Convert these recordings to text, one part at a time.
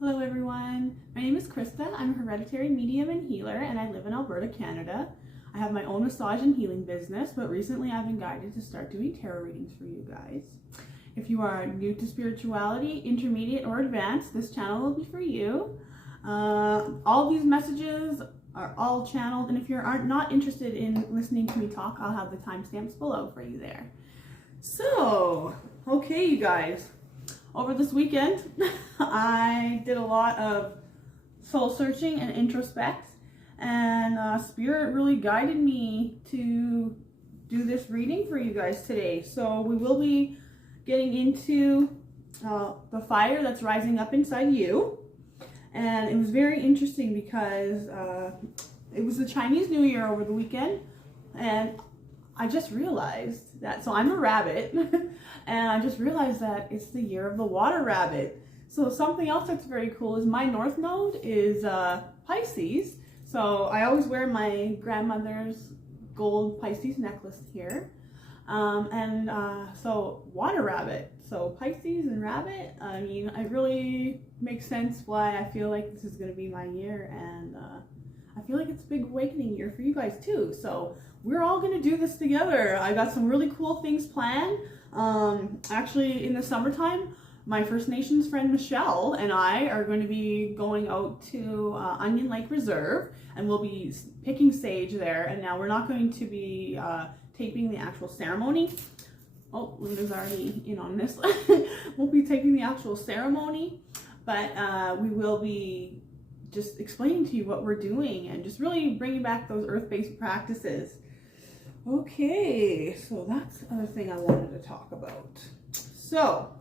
Hello everyone, my name is Krista. I'm a hereditary medium and healer and I live in Alberta, Canada. I have my own massage and healing business, but recently I've been guided to start doing tarot readings for you guys. If you are new to spirituality, intermediate or advanced, this channel will be for you. All these messages are all channeled, and if you're not interested in listening to me talk, I'll have the timestamps below for you there. So, okay you guys. Over this weekend, I did a lot of soul searching and introspect, and Spirit really guided me to do this reading for you guys today. So we will be getting into the fire that's rising up inside you, and it was very interesting because it was the Chinese New Year over the weekend, and I just realized that, so I'm a rabbit, and I just realized that it's the year of the water rabbit. So something else that's very cool is my North Node is Pisces. So I always wear my grandmother's gold Pisces necklace here. So water rabbit. So Pisces and rabbit, I mean, it really makes sense why I feel like this is going to be my year, and I feel like it's a big awakening year for you guys too. So we're all going to do this together. I got some really cool things planned. Actually, in the summertime, my First Nations friend Michelle and I are going to be going out to Onion Lake Reserve, and we'll be picking sage there. And now we're not going to be taping the actual ceremony. Oh, Linda's already in on this. Won't be taping the actual ceremony, but we will be just explaining to you what we're doing and just really bringing back those earth-based practices. Okay, so that's the other thing I wanted to talk about. So,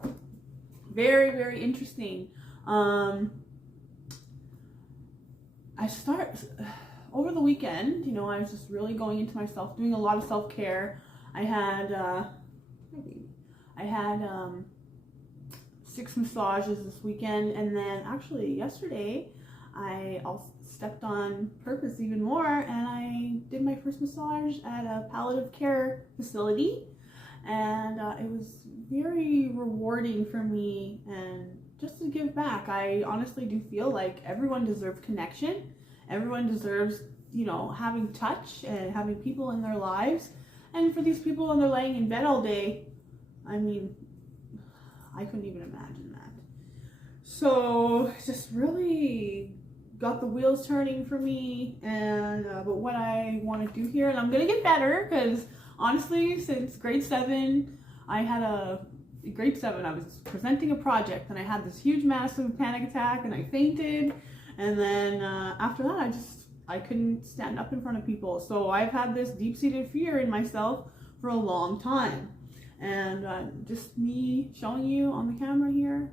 very, very interesting. Over the weekend, you know, I was just really going into myself, doing a lot of self-care. I had 6 massages this weekend, and then actually yesterday I also stepped on purpose even more, and I did my first massage at a palliative care facility, and it was very rewarding for me, and just to give back. I honestly do feel like everyone deserves connection. Everyone deserves, you know, having touch and having people in their lives. And for these people when they're laying in bed all day, I mean, I couldn't even imagine that. So just really got the wheels turning for me, and but what I want to do here, and I'm gonna get better, because honestly, since grade 7, I was presenting a project, and I had this huge massive panic attack, and I fainted, and then after that I couldn't stand up in front of people. So I've had this deep-seated fear in myself for a long time, and just me showing you on the camera here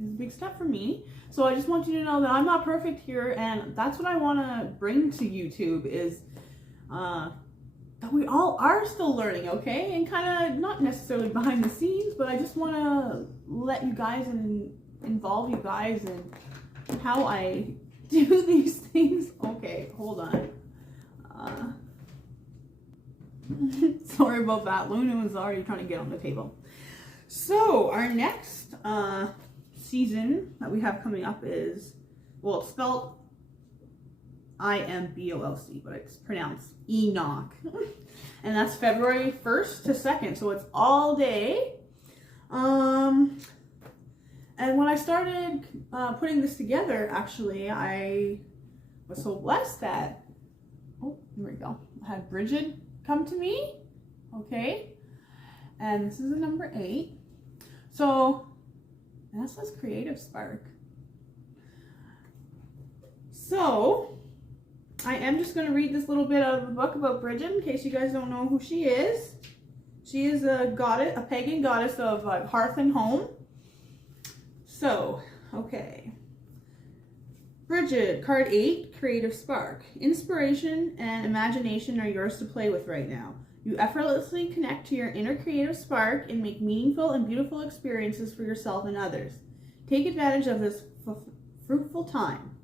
is a big step for me. So I just want you to know that I'm not perfect here, and that's what I want to bring to YouTube, is that we all are still learning, okay? And kind of not necessarily behind the scenes, but I just want to let you guys and involve you guys in how I do these things. Okay, hold on. Sorry about that. Luna was already trying to get on the table. So our next season that we have coming up is, well, it's spelled IMBOLC, but it's pronounced Enoch. And that's February 1st to 2nd, so it's all day. And when I started putting this together, actually, I was so blessed that, oh, here we go, I had Brigid come to me, okay? And this is a number 8. So, and that says Creative Spark. So, I am just going to read this little bit of the book about Brigid, in case you guys don't know who she is. She is a goddess, a pagan goddess of hearth and home. So, okay. Brigid, card 8, Creative Spark. Inspiration and imagination are yours to play with right now. You effortlessly connect to your inner creative spark and make meaningful and beautiful experiences for yourself and others. Take advantage of this fruitful time.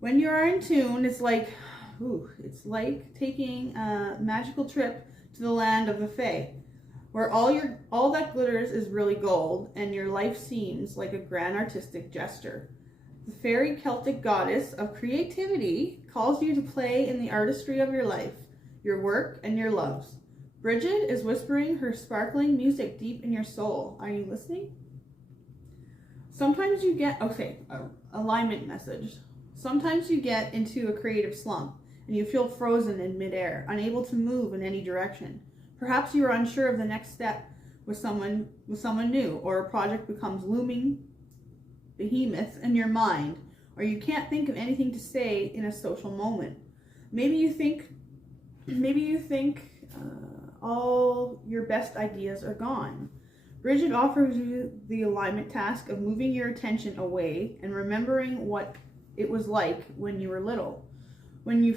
When you are in tune, it's like taking a magical trip to the land of the Fae. where all that glitters is really gold, and your life seems like a grand artistic gesture. The fairy Celtic goddess of creativity calls you to play in the artistry of your life, your work, and your loves. Brigid is whispering her sparkling music deep in your soul. Are you listening? Sometimes you get, alignment message. Sometimes you get into a creative slump and you feel frozen in midair, unable to move in any direction. Perhaps you are unsure of the next step with someone new, or a project becomes looming behemoth in your mind, or you can't think of anything to say in a social moment. Maybe you think all your best ideas are gone. Brigid offers you the alignment task of moving your attention away and remembering what it was like when you were little, when you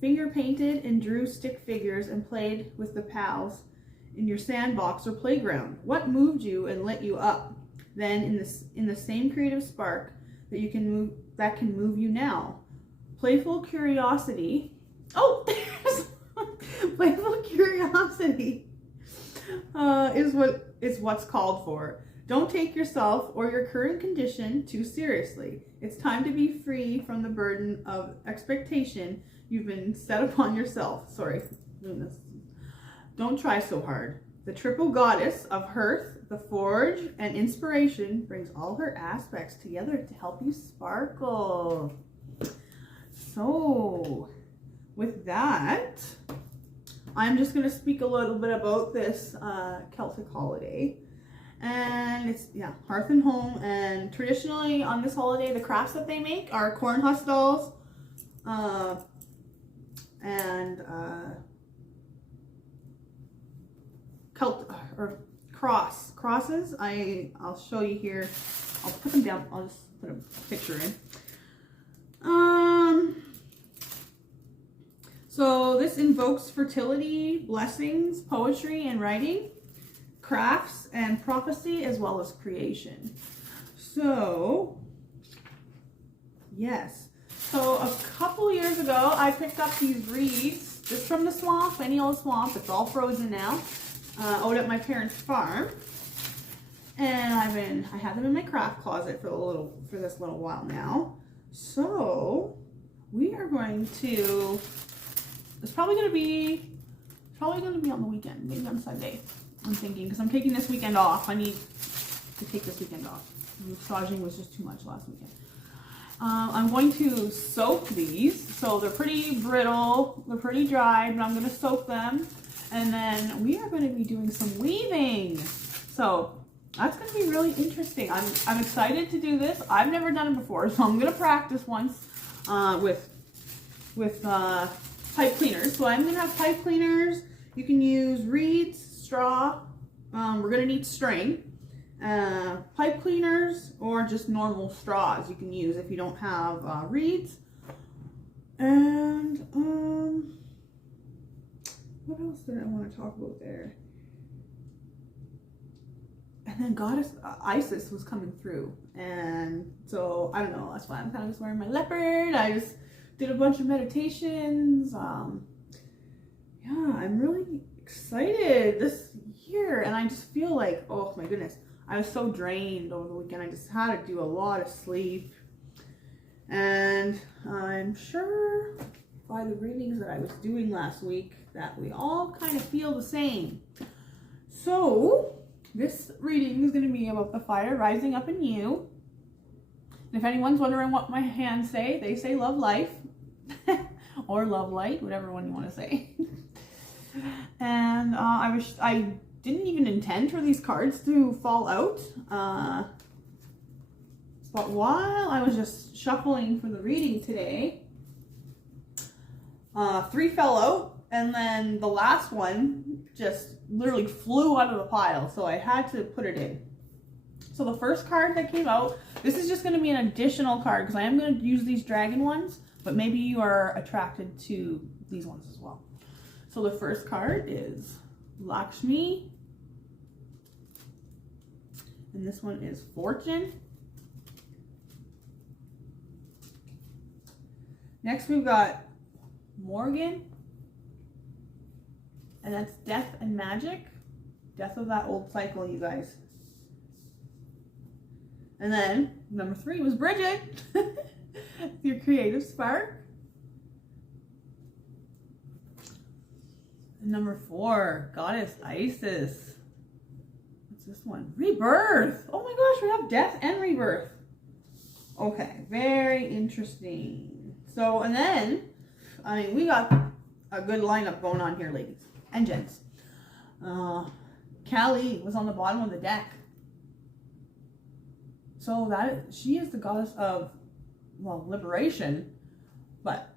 finger painted and drew stick figures and played with the pals in your sandbox or playground. What moved you and lit you up then in the same creative spark that can move you now? Playful curiosity. Oh, there's playful curiosity is what's called for. Don't take yourself or your current condition too seriously. It's time to be free from the burden of expectation you've been set upon yourself. Sorry, don't try so hard. The triple goddess of hearth, the forge, and inspiration brings all her aspects together to help you sparkle. So, with that, I'm just going to speak a little bit about this Celtic holiday. And it's, hearth and home. And traditionally on this holiday, the crafts that they make are corn husk dolls and crosses. I'll show you here. I'll put them down. I'll just put a picture in. So this invokes fertility, blessings, poetry and writing, crafts and prophecy, as well as creation. So, yes. So a couple years ago, I picked up these reeds just from the swamp, any old swamp. It's all frozen now, out at my parents' farm. And I had them in my craft closet for this little while now. So we are going to, it's probably going to be on the weekend, maybe on Sunday. I'm thinking, because I'm taking this weekend off. I need to take this weekend off. Massaging was just too much last weekend. I'm going to soak these. So they're pretty brittle, they're pretty dry, but I'm going to soak them. And then we are going to be doing some weaving. So that's going to be really interesting. I'm excited to do this. I've never done it before, so I'm going to practice once with pipe cleaners. So I'm going to have pipe cleaners. You can use reeds, straw. We're going to need string. Pipe cleaners, or just normal straws you can use if you don't have reeds. And what else did I want to talk about there? And then Goddess Isis was coming through, and so I don't know, that's why I'm kind of just wearing my leopard. I just did a bunch of meditations. Yeah, I'm really excited this year, and I just feel like, oh my goodness, I was so drained over the weekend. I just had to do a lot of sleep, and I'm sure by the readings that I was doing last week that we all kind of feel the same. So this reading is going to be about the fire rising up in you. And if anyone's wondering what my hands say, they say love life or love light, whatever one you want to say. And I didn't even intend for these cards to fall out. But while I was just shuffling for the reading today, 3 fell out, and then the last one just literally flew out of the pile, so I had to put it in. So the first card that came out, this is just going to be an additional card because I am going to use these dragon ones, but maybe you are attracted to these ones as well. So the first card is Lakshmi, and this one is Fortune. Next we've got Morgan, and that's Death and Magic. Death of that old cycle, you guys. And then number 3 was Brigid. Your creative spark. And number 4, Goddess Isis. What's this one? Rebirth. Oh my gosh, we have death and rebirth. Okay, very interesting. So, and then, I mean, we got a good lineup going on here, ladies and gents. Callie was on the bottom of the deck. So she is the goddess of, well, liberation, but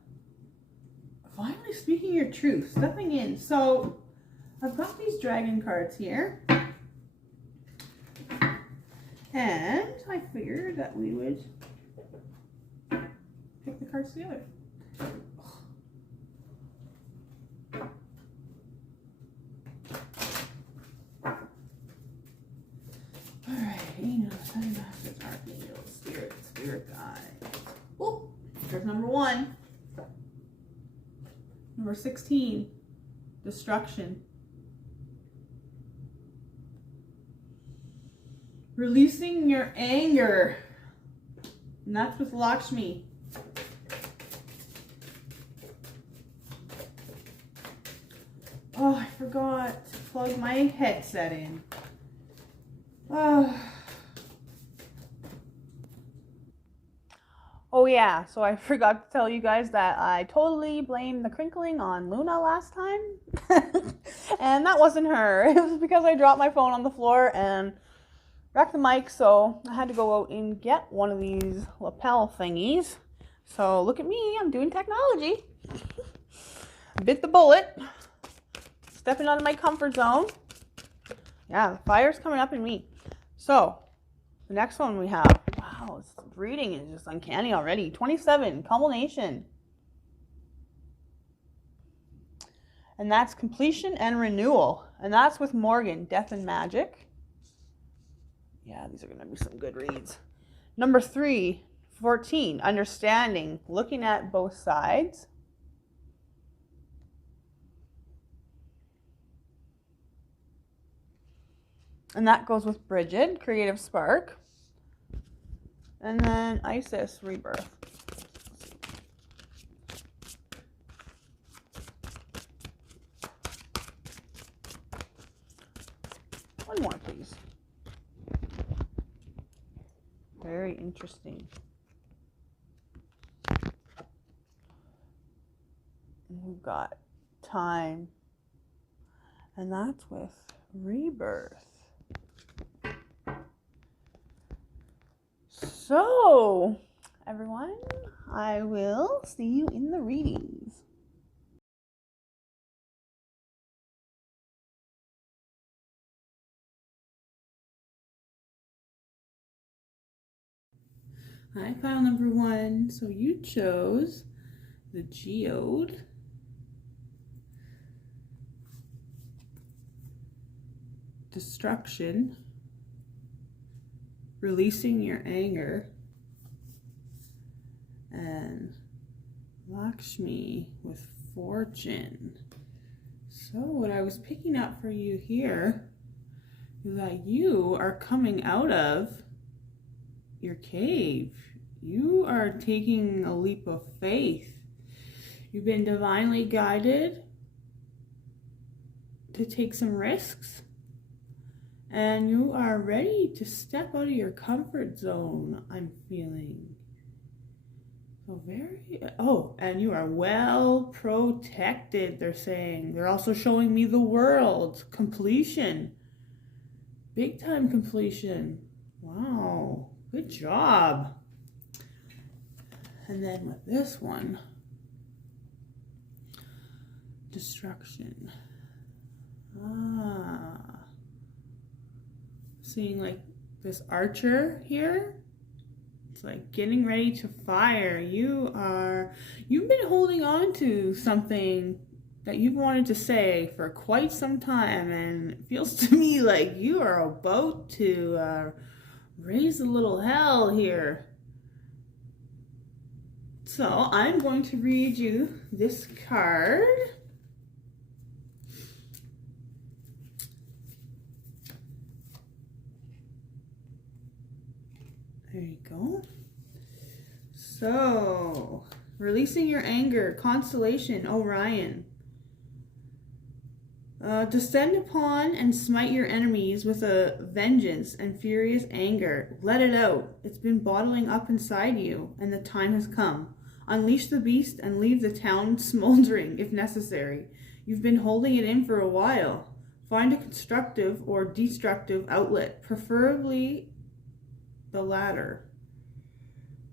finally speaking your truth, stepping in. So I've got these dragon cards here, and I figured that we would pick the cards together. Masters, archangels, spirit guides. Oh, there's number 1. Number 16, destruction. Releasing your anger. And that's with Lakshmi. Oh, I forgot to plug my headset in. Oh yeah, so I forgot to tell you guys that I totally blamed the crinkling on Luna last time. And that wasn't her. It was because I dropped my phone on the floor and wrecked the mic, so I had to go out and get one of these lapel thingies. So look at me, I'm doing technology. Bit the bullet. Stepping out of my comfort zone. Yeah, the fire's coming up in me. So, the next one we have, wow, this reading is just uncanny already. 27, culmination. And that's completion and renewal. And that's with Morgan, Death and Magic. Yeah, these are going to be some good reads. Number 3, 14, understanding, looking at both sides. And that goes with Brigid, creative spark. And then Isis, rebirth. One more, please. Very interesting. And we've got time. And that's with rebirth. So, everyone, I will see you in the readings. Hi, pile number 1. So you chose the geode, destruction, releasing your anger, and Lakshmi with fortune. So what I was picking up for you here is that you are coming out of your cave. You are taking a leap of faith. You've been divinely guided to take some risks. And you are ready to step out of your comfort zone, I'm feeling. So and you are well protected, they're saying. They're also showing me the world. Completion. Big time completion. Wow, good job. And then with this one, destruction. Seeing like this archer here, it's like getting ready to fire. You've been holding on to something that you've wanted to say for quite some time, and it feels to me like you are about to raise a little hell here. So I'm going to read you this card. There you go. So, releasing your anger, constellation, Orion. Descend upon and smite your enemies with a vengeance and furious anger. Let it out. It's been bottling up inside you, and the time has come. Unleash the beast and leave the town smoldering, if necessary. You've been holding it in for a while. Find a constructive or destructive outlet, preferably the latter.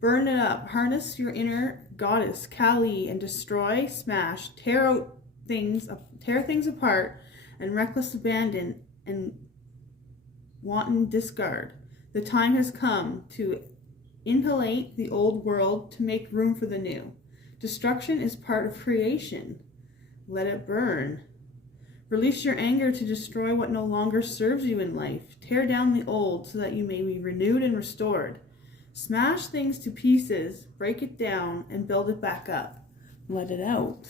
Burn it up. Harness your inner goddess, Kali, and destroy, smash, tear things apart, and reckless abandon and wanton discard. The time has come to inhalate the old world to make room for the new. Destruction is part of creation. Let it burn. Release your anger to destroy what no longer serves you in life. Tear down the old so that you may be renewed and restored. Smash things to pieces, break it down, and build it back up. Let it out.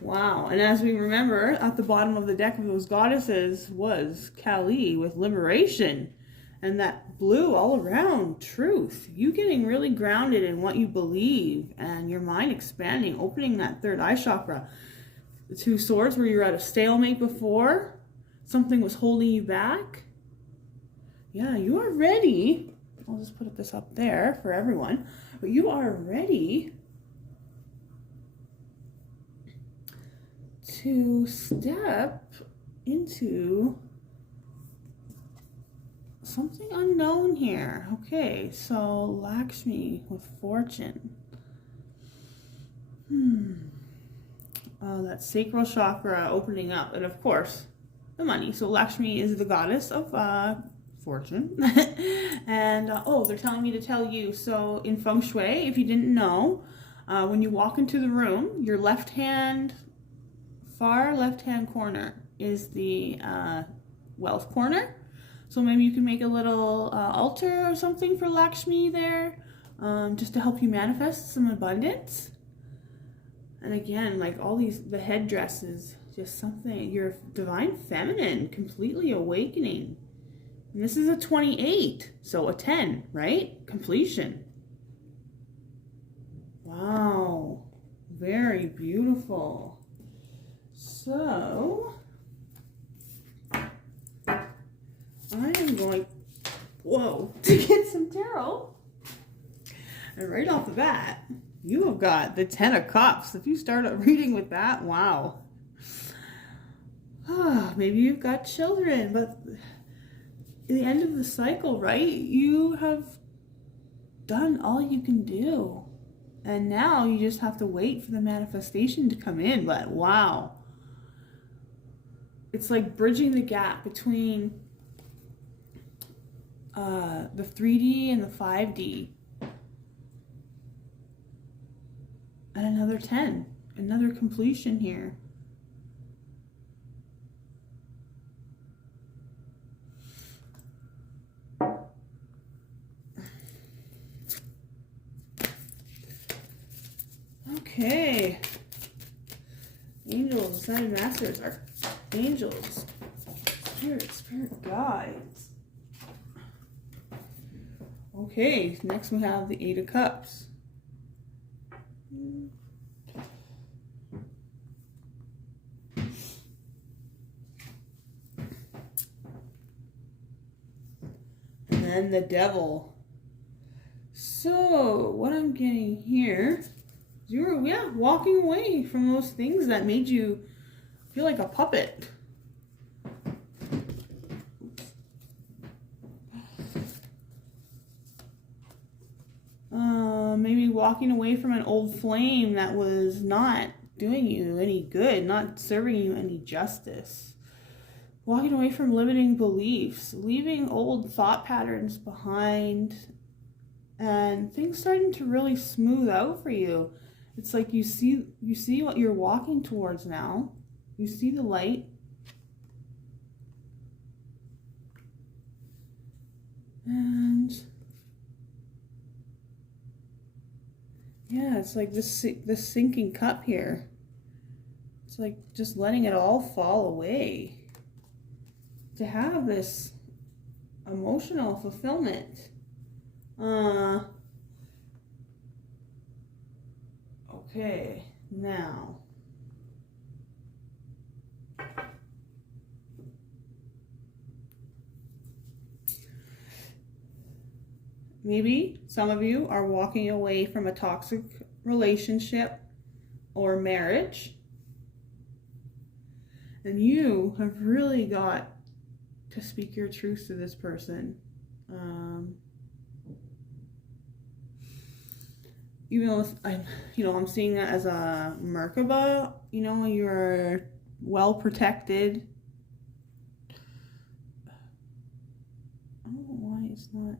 Wow. And as we remember, at the bottom of the deck of those goddesses was Kali with liberation. And that blue all around, truth. You getting really grounded in what you believe and your mind expanding, opening that third eye chakra. The two swords where you were at a stalemate before. Something was holding you back. Yeah, you are ready. I'll just put this up there for everyone. But you are ready to step into something unknown here. Okay, so Lakshmi with fortune. That sacral chakra opening up, and of course, the money. So Lakshmi is the goddess of fortune. And they're telling me to tell you. So in Feng Shui, if you didn't know, when you walk into the room, your far left-hand corner is the wealth corner. So maybe you can make a little altar or something for Lakshmi there, just to help you manifest some abundance. And again, like all the headdresses, just something, your divine feminine, completely awakening. And this is a 28, so a 10, right? Completion. Wow, very beautiful. So, I am going, to get some tarot. And right off the bat, you have got the 10 of Cups. If you start a reading with that, wow. Maybe you've got children, but at the end of the cycle, right? You have done all you can do. And now you just have to wait for the manifestation to come in. But wow. It's like bridging the gap between the 3D and the 5D. And another 10. Another completion here. Okay. Angels, Ascended Masters, are angels, spirit guides. Okay, next we have the 8 of Cups. And then the Devil. So, what I'm getting here, you're, walking away from those things that made you feel like a puppet. Maybe walking away from an old flame that was not doing you any good, not serving you any justice. Walking away from limiting beliefs, leaving old thought patterns behind, and things starting to really smooth out for you. It's like you see what you're walking towards now. You see the light. And yeah, it's like this sinking cup here. It's like just letting it all fall away. To have this emotional fulfillment. Okay, now. Maybe some of you are walking away from a toxic relationship or marriage, and you have really got to speak your truth to this person. Even though I'm seeing that as a Merkaba, you're well protected. I don't know why it's not.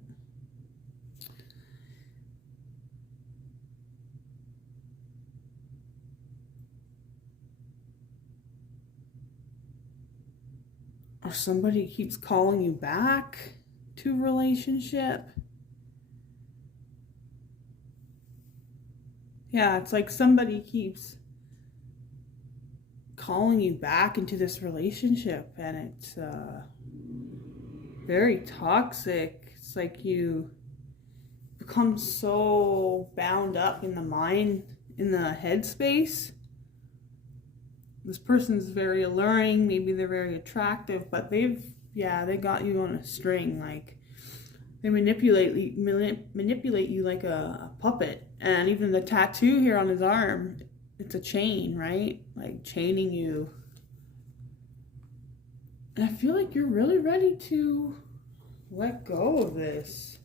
Or somebody keeps calling you back to a relationship. Yeah, it's like somebody keeps calling you back into this relationship, and it's very toxic. It's like you become so bound up in the mind, in the headspace. This person's very alluring, maybe they're very attractive, but they got you on a string. Like, they manipulate you like a puppet. And even the tattoo here on his arm, it's a chain, right? Like, chaining you. And I feel like you're really ready to let go of this.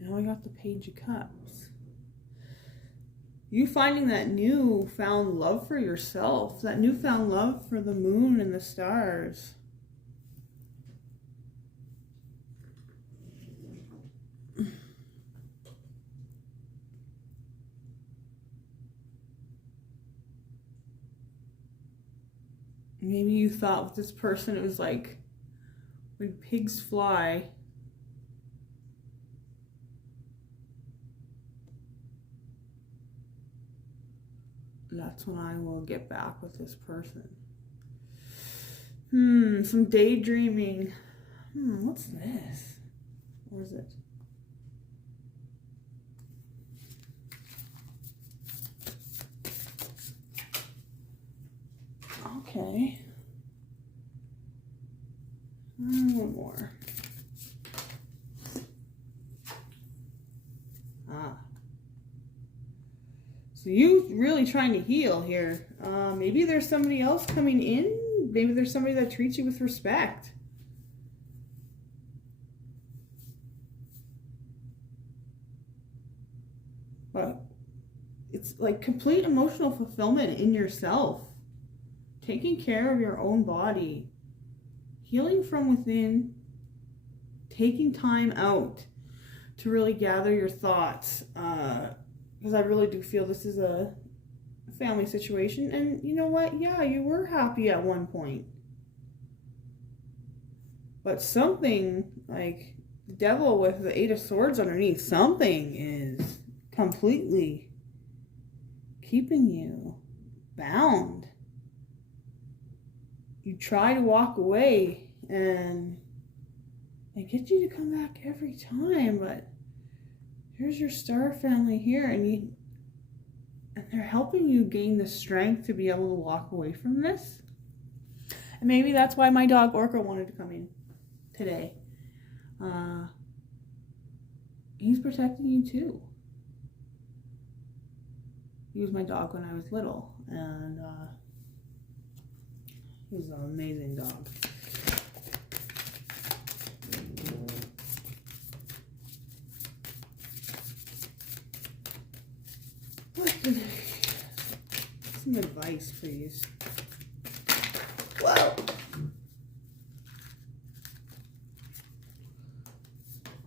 Now I got the Page of Cups. You finding that newfound love for yourself, that newfound love for the moon and the stars. Maybe you thought with this person it was like when pigs fly. That's when I will get back with this person. Some daydreaming. What's this? What is it? Okay. One more. So you really trying to heal here. Maybe there's somebody else coming in. Maybe there's somebody that treats you with respect. But it's like complete emotional fulfillment in yourself. Taking care of your own body. Healing from within. Taking time out to really gather your thoughts. Because I really do feel this is a family situation. And you know what? Yeah, you were happy at one point. But something, like the devil with the 8 of Swords underneath, something is completely keeping you bound. You try to walk away and they get you to come back every time, but here's your star family here, and they're helping you gain the strength to be able to walk away from this. And maybe that's why my dog Orca wanted to come in today. He's protecting you too. He was my dog when I was little, and he was an amazing dog. Some advice, please. Whoa!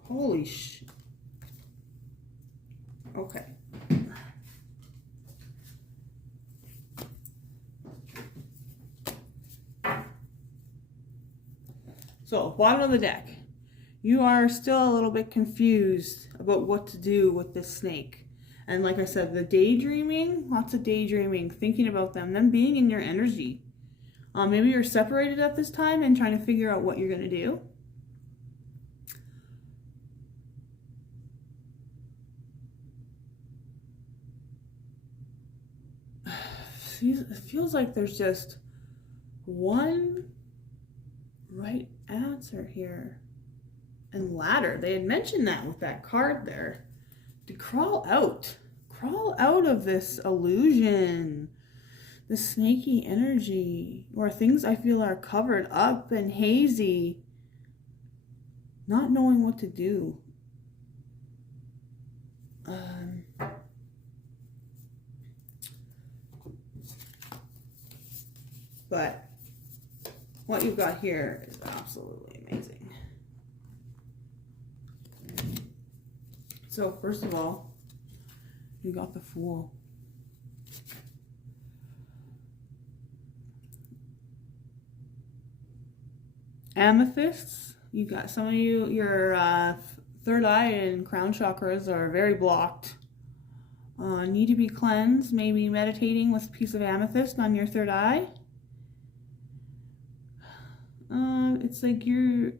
Holy sh... Okay. So, bottom of the deck. You are still a little bit confused about what to do with this snake. And like I said, the daydreaming, lots of daydreaming, thinking about them being in your energy. Maybe you're separated at this time and trying to figure out what you're going to do. It feels like there's just one right answer here. And ladder. They had mentioned that with that card there. To crawl out. Crawl out of this illusion. This snaky energy. Or things I feel are covered up and hazy. Not knowing what to do. But what you've got here is absolutely amazing. So first of all, you got the Fool. Amethysts. You got some of you, your third eye and crown chakras are very blocked. Need to be cleansed. Maybe meditating with a piece of amethyst on your third eye. It's like you're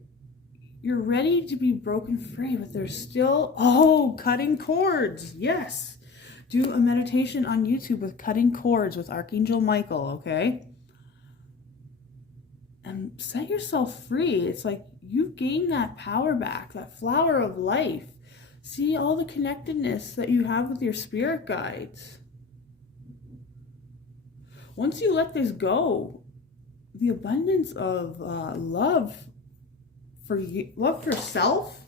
ready to be broken free, but there's still, cutting cords. Yes. Do a meditation on YouTube with cutting cords with Archangel Michael, okay? And set yourself free. It's like you've gained that power back, that flower of life. See all the connectedness that you have with your spirit guides. Once you let this go, the abundance of love for you, love for self.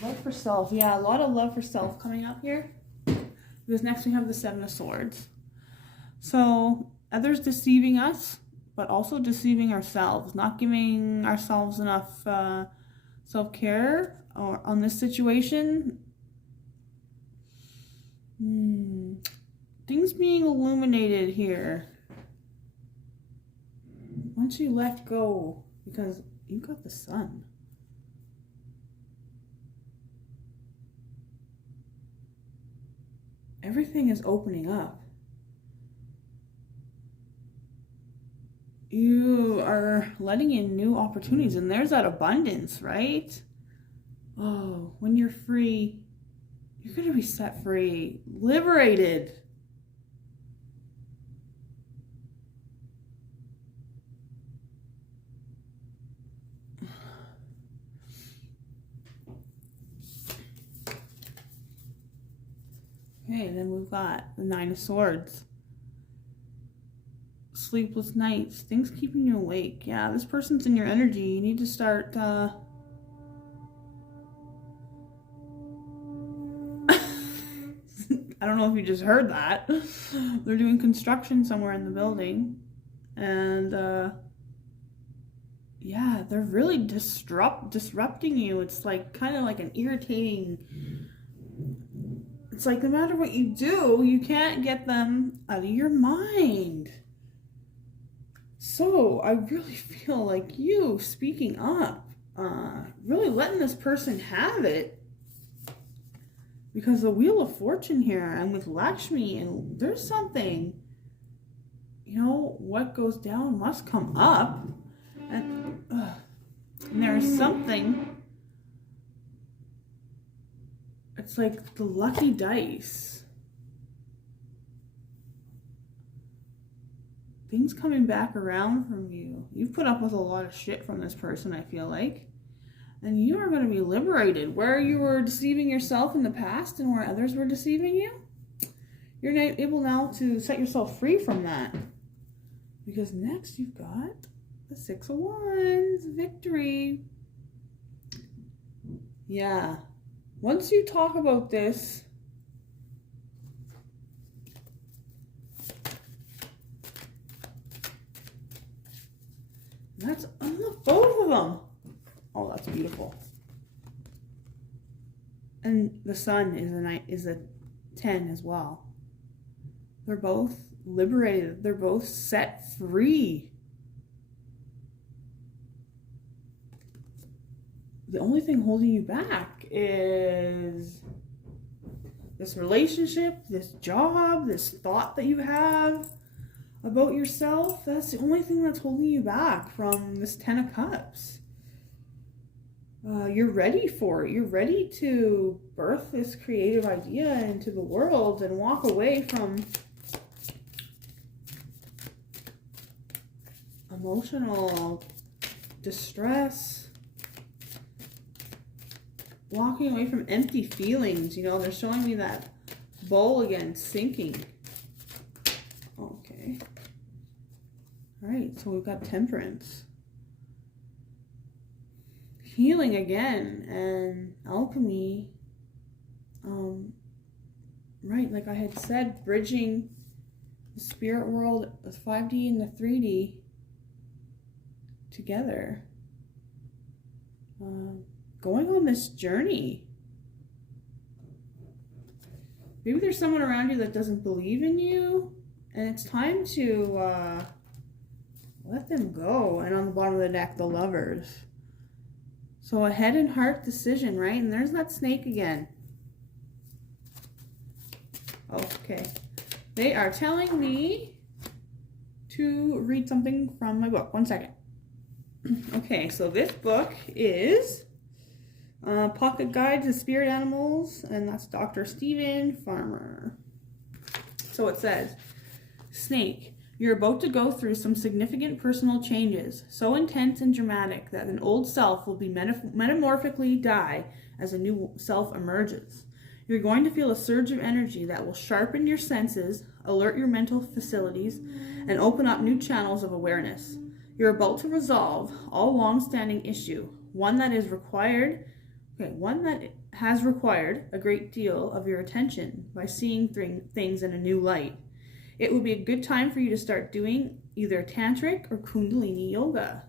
Love for self. Yeah, a lot of love for self coming up here. Because next we have the Seven of Swords. So others deceiving us, but also deceiving ourselves. Not giving ourselves enough self-care or on this situation. Things being illuminated here. Once you let go, because you got the Sun. Everything is opening up. You are letting in new opportunities, and there's that abundance, right? Oh, when you're free, you're going to be set free, liberated. Okay, then we've got the Nine of Swords. Sleepless nights, things keeping you awake. Yeah, this person's in your energy. You need to start I don't know if you just heard that. They're doing construction somewhere in the building. And yeah, they're really disrupting you. It's like kind of like an irritating. It's like no matter what you do, you can't get them out of your mind. So I really feel like you speaking up, really letting this person have it. Because the Wheel of Fortune here, and with Lakshmi, and there's something, you know, what goes down must come up. And there's something. It's like the lucky dice. Things coming back around from you. You've put up with a lot of shit from this person, I feel like. And you are going to be liberated. Where you were deceiving yourself in the past and where others were deceiving you, you're able now to set yourself free from that. Because next you've got the Six of Wands. Victory. Yeah. Once you talk about this, that's, look, both of them. Oh, that's beautiful. And the Sun is a 10 as well. They're both liberated. They're both set free. The only thing holding you back is this relationship, this job, this thought that you have. about yourself. That's the only thing that's holding you back from this 10 of Cups. You're ready for it. You're ready to birth this creative idea into the world and walk away from emotional distress, walking away from empty feelings. You know, they're showing me that bowl again sinking. Okay. All right, so we've got Temperance. Healing again, and alchemy. Right, like I had said, bridging the spirit world, the 5D and the 3D together. Going on this journey. Maybe there's someone around you that doesn't believe in you, and it's time to let them go. And on the bottom of the deck, the Lovers. So a head and heart decision, right? And there's that snake again. Okay. They are telling me to read something from my book. 1 second. Okay, so this book is Pocket Guide to Spirit Animals, and that's Dr. Stephen Farmer. So it says, Snake. You're about to go through some significant personal changes, so intense and dramatic that an old self will be metamorphically die as a new self emerges. You're going to feel a surge of energy that will sharpen your senses, alert your mental facilities, and open up new channels of awareness. You're about to resolve all long-standing issue, one that has required a great deal of your attention by seeing things in a new light. It will be a good time for you to start doing either tantric or kundalini yoga.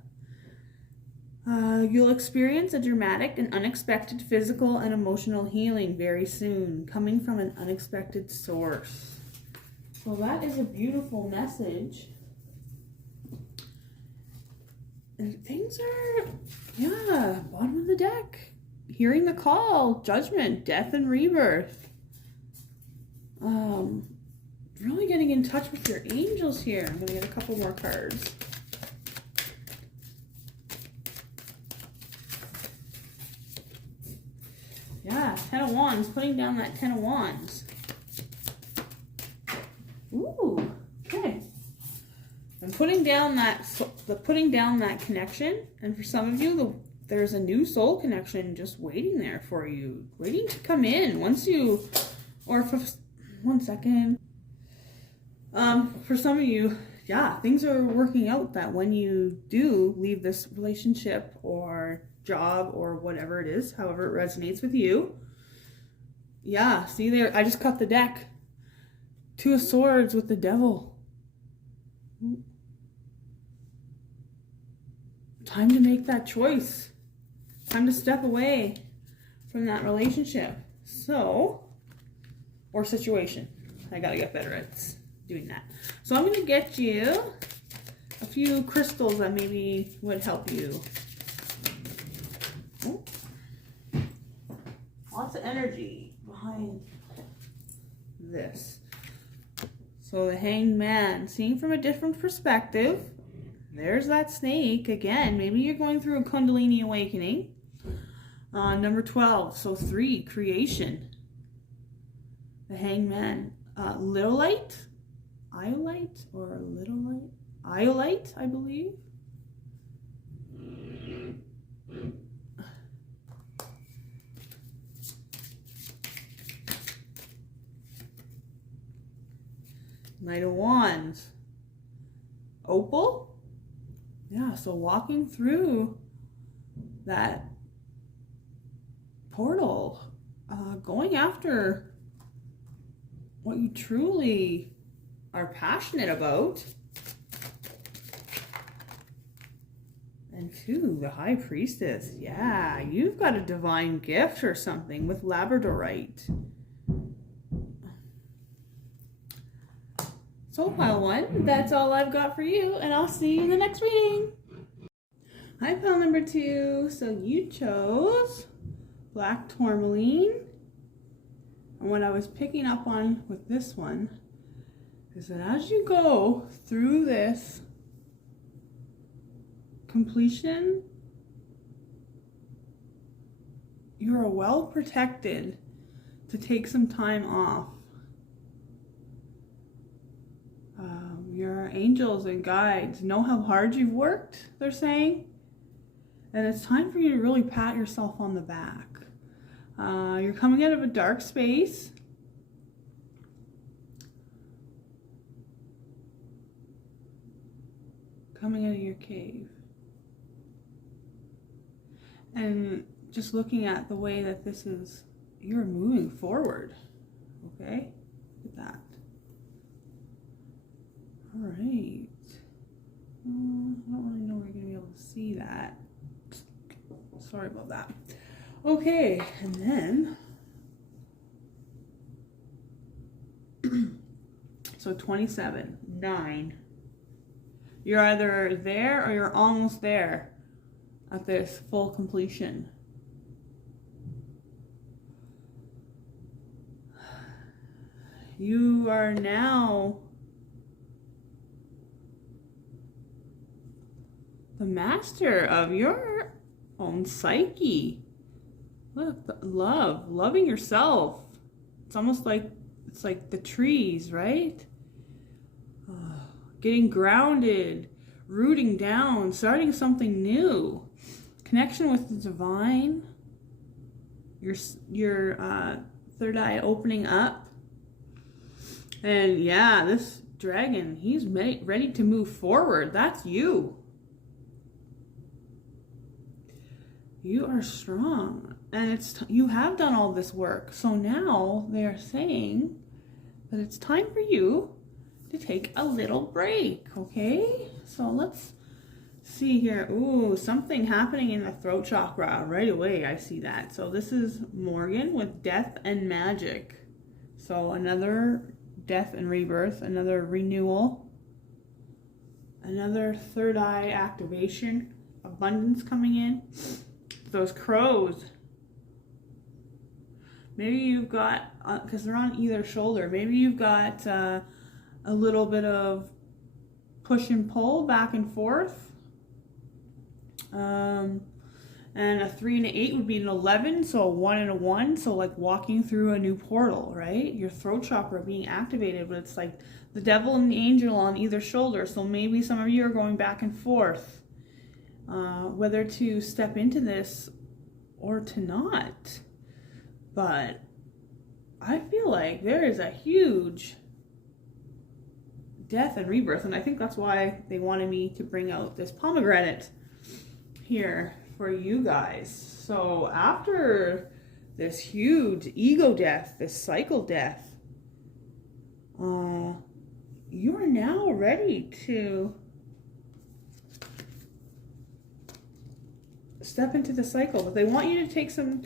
You'll experience a dramatic and unexpected physical and emotional healing very soon, coming from an unexpected source. So that is a beautiful message. And things are, bottom of the deck. Hearing the call, judgment, death and rebirth. Really getting in touch with your angels here. I'm going to get a couple more cards. Yeah, 10 of Wands, putting down that 10 of Wands. Ooh, okay. I'm putting down that connection, and for some of you, there's a new soul connection just waiting there for you, waiting to come in. Once you, or for 1 second. For some of you, things are working out that when you do leave this relationship or job or whatever it is, however it resonates with you. Yeah, see there, I just cut the deck. 2 of Swords with the Devil. Time to make that choice. Time to step away from that relationship. So, or situation. I gotta get better at doing that. So I'm gonna get you a few crystals that maybe would help you. Oh. Lots of energy behind this. So the Hanged Man, seeing from a different perspective. There's that snake again. Maybe you're going through a Kundalini awakening. Number 12, so 3, creation. The Hanged Man, little light, iolite, or little light, iolite, I believe. Knight of Wands, opal. Yeah, so walking through that portal, going after what you truly are passionate about. And 2, the High Priestess. Yeah, you've got a divine gift or something with labradorite. So pile 1, that's all I've got for you, and I'll see you in the next reading. Hi, pile number 2. So you chose black tourmaline. And what I was picking up on with this one is that as you go through this completion, you are well protected to take some time off. Your angels and guides know how hard you've worked, they're saying, and it's time for you to really pat yourself on the back. You're coming out of a dark space. Coming out of your cave. And just looking at the way that this is, you're moving forward. Okay? Look at that. All right. I don't really know where you're going to be able to see that. Sorry about that. Okay, and then so 27, 9. You're either there or you're almost there at this full completion. You are now the master of your own psyche. Look, loving yourself. It's almost like, it's like the trees, right? Getting grounded, rooting down, starting something new. Connection with the divine. Your third eye opening up. And yeah, this dragon, he's ready to move forward. That's you. You are strong, and you have done all this work. So now they are saying that it's time for you to take a little break, okay? So let's see here. Ooh, something happening in the throat chakra right away. I see that. So this is Morgan with death and magic. So another death and rebirth, another renewal, another third eye activation, abundance coming in. Those crows, maybe you've got, because they're on either shoulder, maybe you've got a little bit of push and pull back and forth, and a 3 and an 8 would be an 11, so a 1 and a 1, so like walking through a new portal, right? Your throat chakra being activated, but it's like the devil and the angel on either shoulder, so maybe some of you are going back and forth. Whether to step into this or to not. But I feel like there is a huge death and rebirth, and I think that's why they wanted me to bring out this pomegranate here for you guys. So after this huge ego death, this cycle death, you are now ready to step into the cycle, but they want you to take some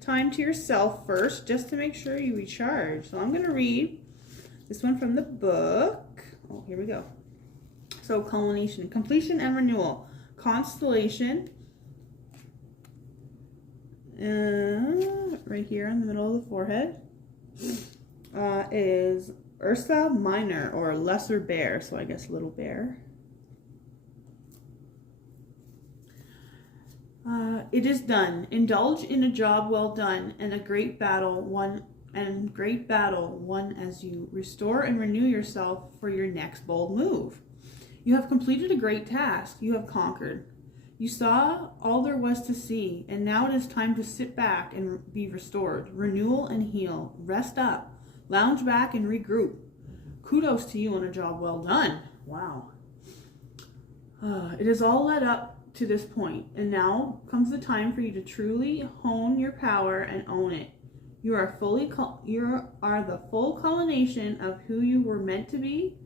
time to yourself first, just to make sure you recharge. So I'm going to read this one from the book. Oh, here we go. So culmination, completion and renewal. Constellation, right here in the middle of the forehead, is Ursa Minor, or Lesser Bear, so I guess little bear. It is done. Indulge in a job well done, and a great battle won, as you restore and renew yourself for your next bold move. You have completed a great task. You have conquered. You saw all there was to see, and now it is time to sit back and be restored. Renewal and heal. Rest up. Lounge back and regroup. Kudos to you on a job well done. Wow. It is all led up to this point, and now comes the time for you to truly hone your power and own it. You are the full culmination of who you were meant to be.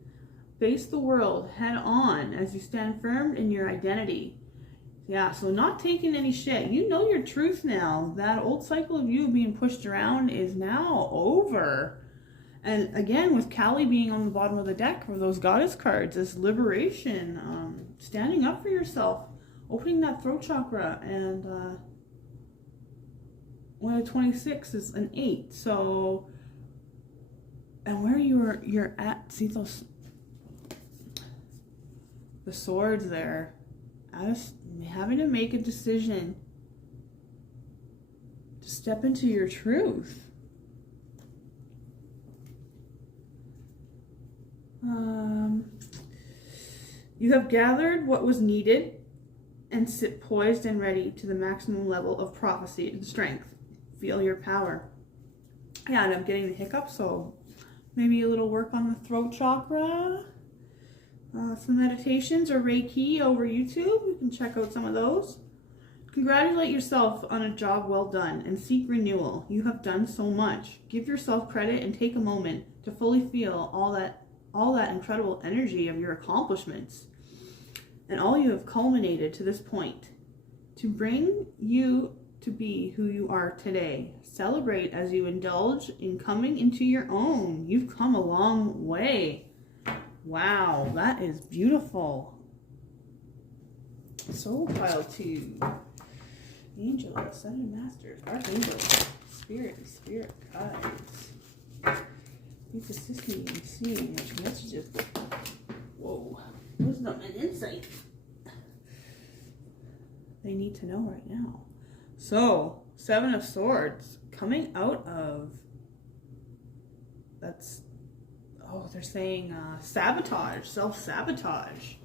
Face the world head on as you stand firm in your identity. Yeah, so not taking any shit. You know your truth now. That old cycle of you being pushed around is now over. And again, with Callie being on the bottom of the deck for those goddess cards, this liberation, standing up for yourself, opening that throat chakra, and one of 26 is an 8. So and where you're at, see those, the swords there, having to make a decision to step into your truth. You have gathered what was needed and sit poised and ready to the maximum level of prophecy and strength. Feel your power. Yeah, and I'm getting the hiccups, so maybe a little work on the throat chakra. Some meditations or Reiki over YouTube. You can check out some of those. Congratulate yourself on a job well done and seek renewal. You have done so much. Give yourself credit and take a moment to fully feel all that incredible energy of your accomplishments and all you have culminated to this point to bring you to be who you are today. Celebrate as you indulge in coming into your own. You've come a long way. Wow, that is beautiful. Soul Pile 2. Angel, Ascended Masters, Archangel, Spirit Guides. Please assist me in seeing which messages. Whoa. Wisdom and insight they need to know right now. So, Seven of Swords coming out of, that's, oh, they're saying sabotage, self-sabotage.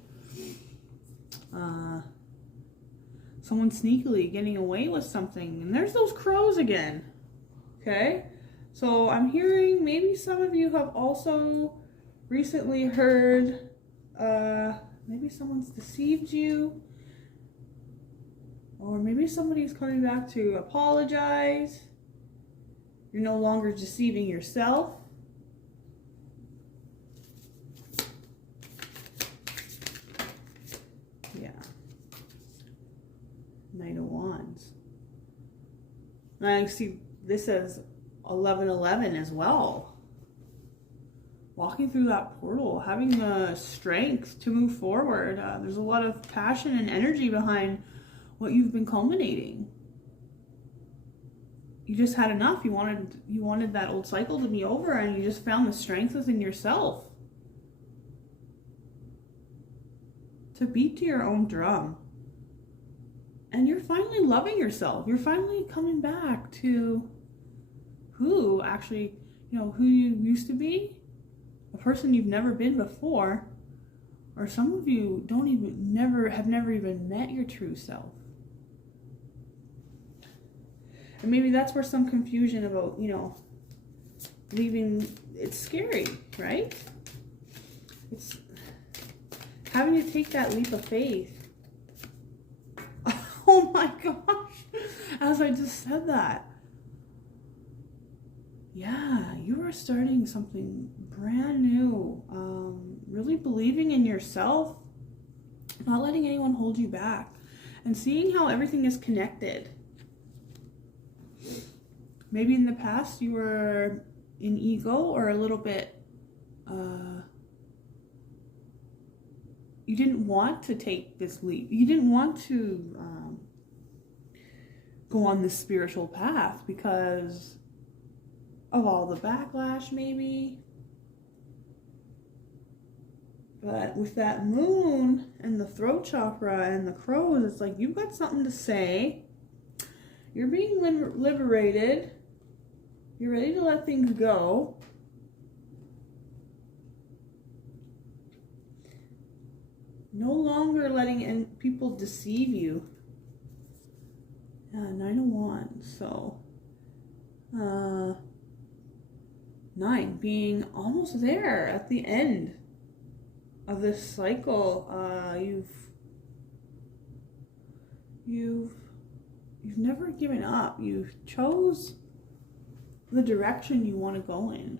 Someone sneakily getting away with something. And there's those crows again. Okay? So I'm hearing maybe some of you have also recently heard maybe someone's deceived you, or maybe somebody's coming back to apologize. You're no longer deceiving yourself. Yeah. Knight of Wands. I see this as 11:11 as well. Walking through that portal, having the strength to move forward. There's a lot of passion and energy behind what you've been culminating. You just had enough. You wanted that old cycle to be over, and you just found the strength within yourself to beat to your own drum. And you're finally loving yourself. You're finally coming back to who actually, who you used to be. A person you've never been before, or some of you have never even met your true self. And maybe that's where some confusion about, leaving, it's scary, right? It's having to take that leap of faith. Oh my gosh, as I just said that. Yeah, you are starting something brand new. Really believing in yourself, not letting anyone hold you back, and seeing how everything is connected. Maybe in the past you were in ego or a little bit, you didn't want to take this leap. You didn't want to go on this spiritual path because of all the backlash, maybe. But with that moon and the throat chakra and the crows, it's like you've got something to say. You're being liberated. You're ready to let things go. No longer letting people deceive you. Yeah, 9 of Wands. So, 9 being almost there at the end of this cycle. You've never given up. You chose the direction you want to go in.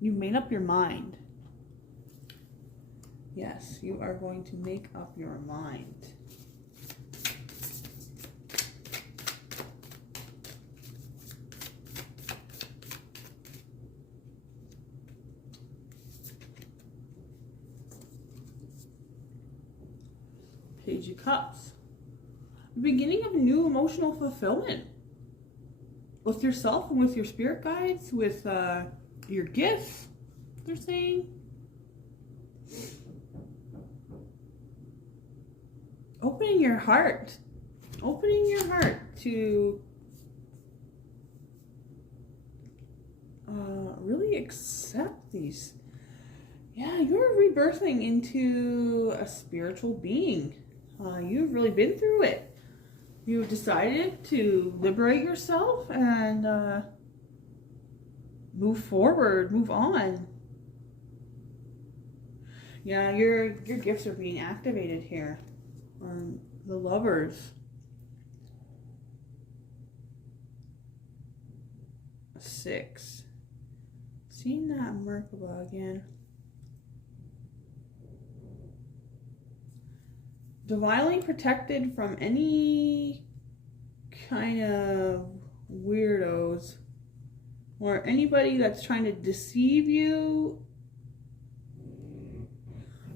You made up your mind. Yes, you are going to make up your mind. Page of Cups. The beginning of new emotional fulfillment. with yourself and with your spirit guides, with your gifts, they're saying. Opening your heart to really accept these. Yeah, you're rebirthing into a spiritual being. You've really been through it. You've decided to liberate yourself and move forward, move on. Yeah, your gifts are being activated here. The Lovers. 6. Seeing that Merkaba again. Divinely protected from any kind of weirdos or anybody that's trying to deceive you,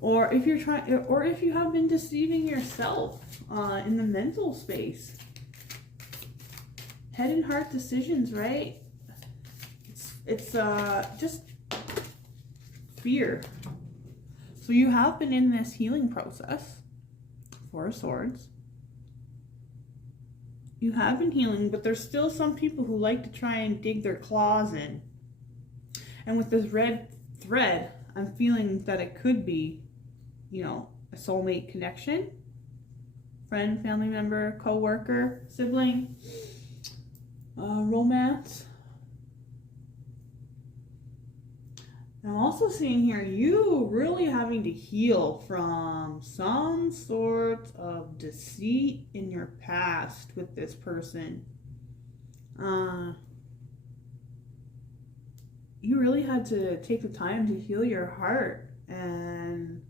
or if you have been deceiving yourself in the mental space. Head and heart decisions, right? It's just fear. So you have been in this healing process. 4 of Swords. You have been healing, but there's still some people who like to try and dig their claws in. And with this red thread, I'm feeling that it could be, you know, a soulmate connection. Friend, family member, co-worker, sibling, romance. I'm also seeing here you really having to heal from some sort of deceit in your past with this person. You really had to take the time to heal your heart and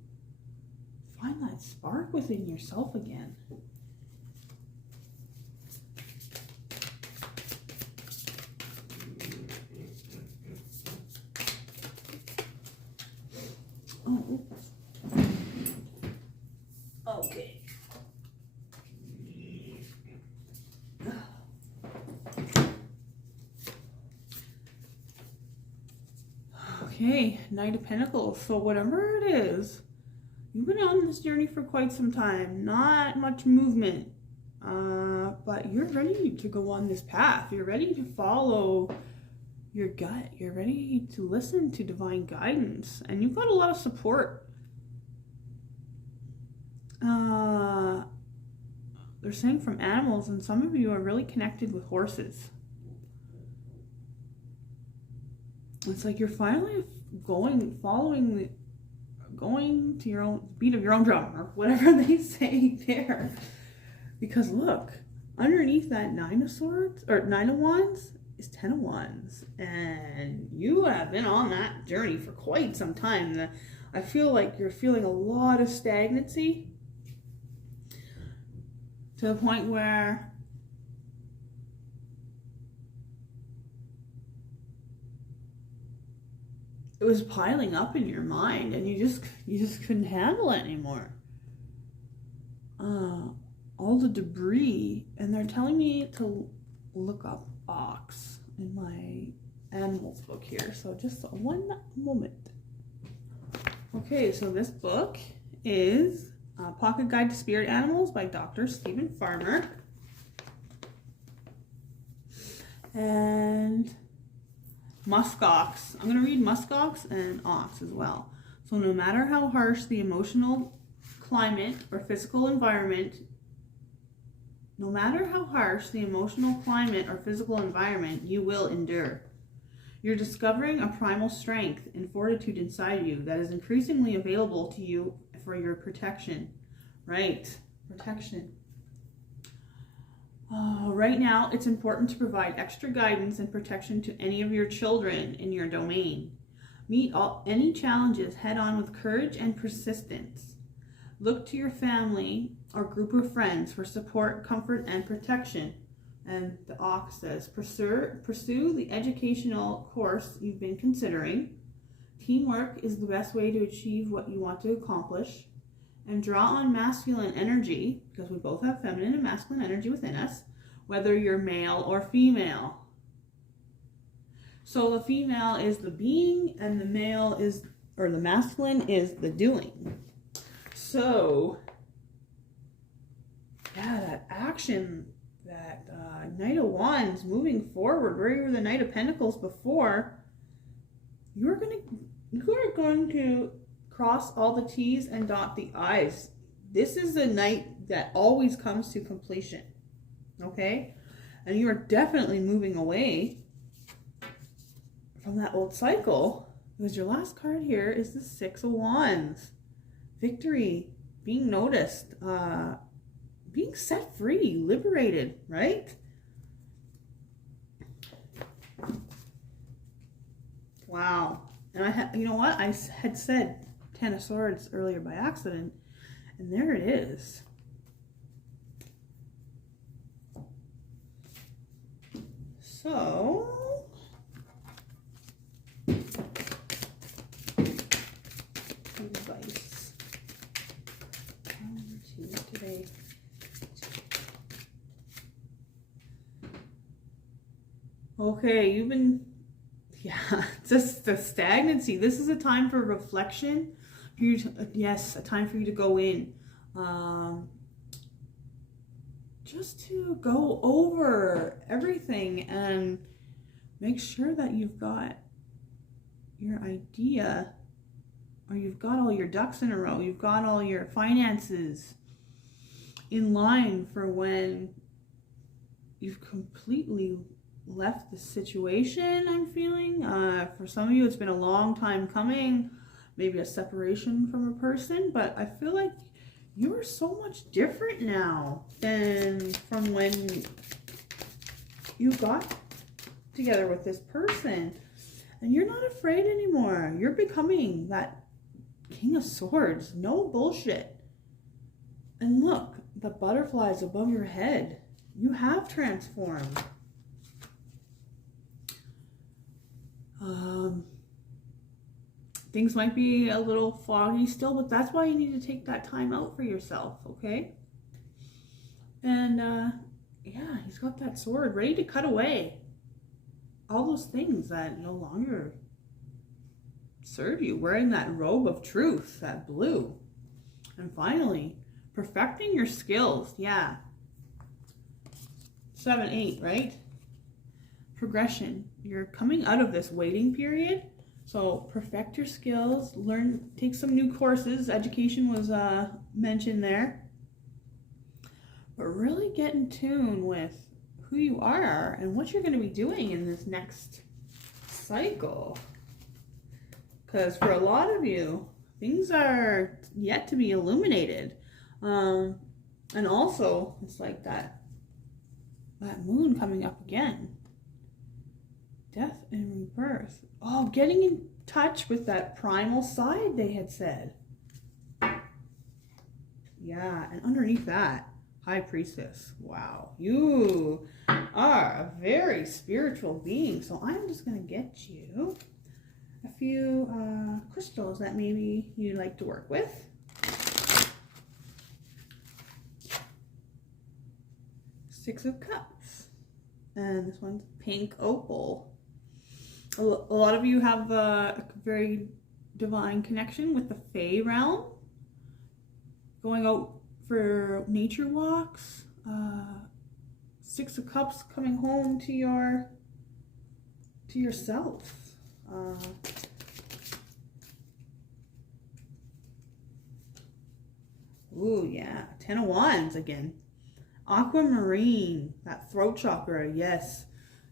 find that spark within yourself again. Oh, oops. Okay. Okay, Knight of Pentacles. So whatever it is, you've been on this journey for quite some time. Not much movement, but you're ready to go on this path. You're ready to follow your gut. You're ready to listen to divine guidance, and you've got a lot of support. They're saying from animals, and some of you are really connected with horses. It's like you're finally going to your own beat of your own drum, or whatever they say there. Because look, underneath that 9 of Swords or 9 of Wands is 10 of Wands, and you have been on that journey for quite some time. I feel like you're feeling a lot of stagnancy to the point where it was piling up in your mind, and you just couldn't handle it anymore. All the debris, and they're telling me to look up ox in my animals book here. So just one moment. Okay, so this book is Pocket Guide to Spirit Animals by Dr. Stephen Farmer. And muskox. I'm going to read muskox and ox as well. So no matter how harsh the emotional climate or physical environment, you will endure. You're discovering a primal strength and fortitude inside you that is increasingly available to you for your protection. Right, protection. Right now, it's important to provide extra guidance and protection to any of your children in your domain. Meet any challenges head on with courage and persistence. Look to your family or group of friends for support, comfort, and protection. And the ox says, pursue the educational course you've been considering. Teamwork is the best way to achieve what you want to accomplish. And draw on masculine energy, because we both have feminine and masculine energy within us, whether you're male or female. So the female is the being and the male is, or the masculine is the doing. So, yeah, that action, that Knight of Wands moving forward, where you were the Knight of Pentacles before, you are going to cross all the T's and dot the I's. This is a knight that always comes to completion, okay? And you are definitely moving away from that old cycle, because your last card here is the Six of Wands. Victory, being noticed, being set free, liberated, right? Wow. And you know what? I had said Ten of Swords earlier by accident, and there it is. So, advice. Today. Okay, you've been, yeah, just the stagnancy. This is a time for reflection. Yes, a time for you to go in. Just to go over everything and make sure that you've got your idea, or you've got all your ducks in a row. You've got all your finances in line for when you've completely left the situation, I'm feeling. For some of you, it's been a long time coming, maybe a separation from a person, but I feel like you are so much different now than from when you got together with this person. And you're not afraid anymore. You're becoming that King of Swords. No bullshit. And look, the butterflies above your head. You have transformed. Things might be a little foggy still, but that's why you need to take that time out for yourself, okay? And yeah, he's got that sword ready to cut away all those things that no longer serve you, wearing that robe of truth, that blue. And finally, perfecting your skills. Yeah. 7, 8, right? Progression. You're coming out of this waiting period. So perfect your skills, learn, take some new courses. Education was mentioned there. But really get in tune with who you are and what you're going to be doing in this next cycle. Because for a lot of you, things are yet to be illuminated. And also, it's like that moon coming up again. Death and rebirth. Oh, getting in touch with that primal side they had said. Yeah, and underneath that, High Priestess. Wow, you are a very spiritual being. So I'm just going to get you a few crystals that maybe you'd like to work with. Six of Cups. And this one's pink opal. A lot of you have a very divine connection with the Fae realm. Going out for nature walks. Six of Cups coming home to yourself. Ooh, yeah. 10 of Wands again. Aquamarine, that throat chakra, yes.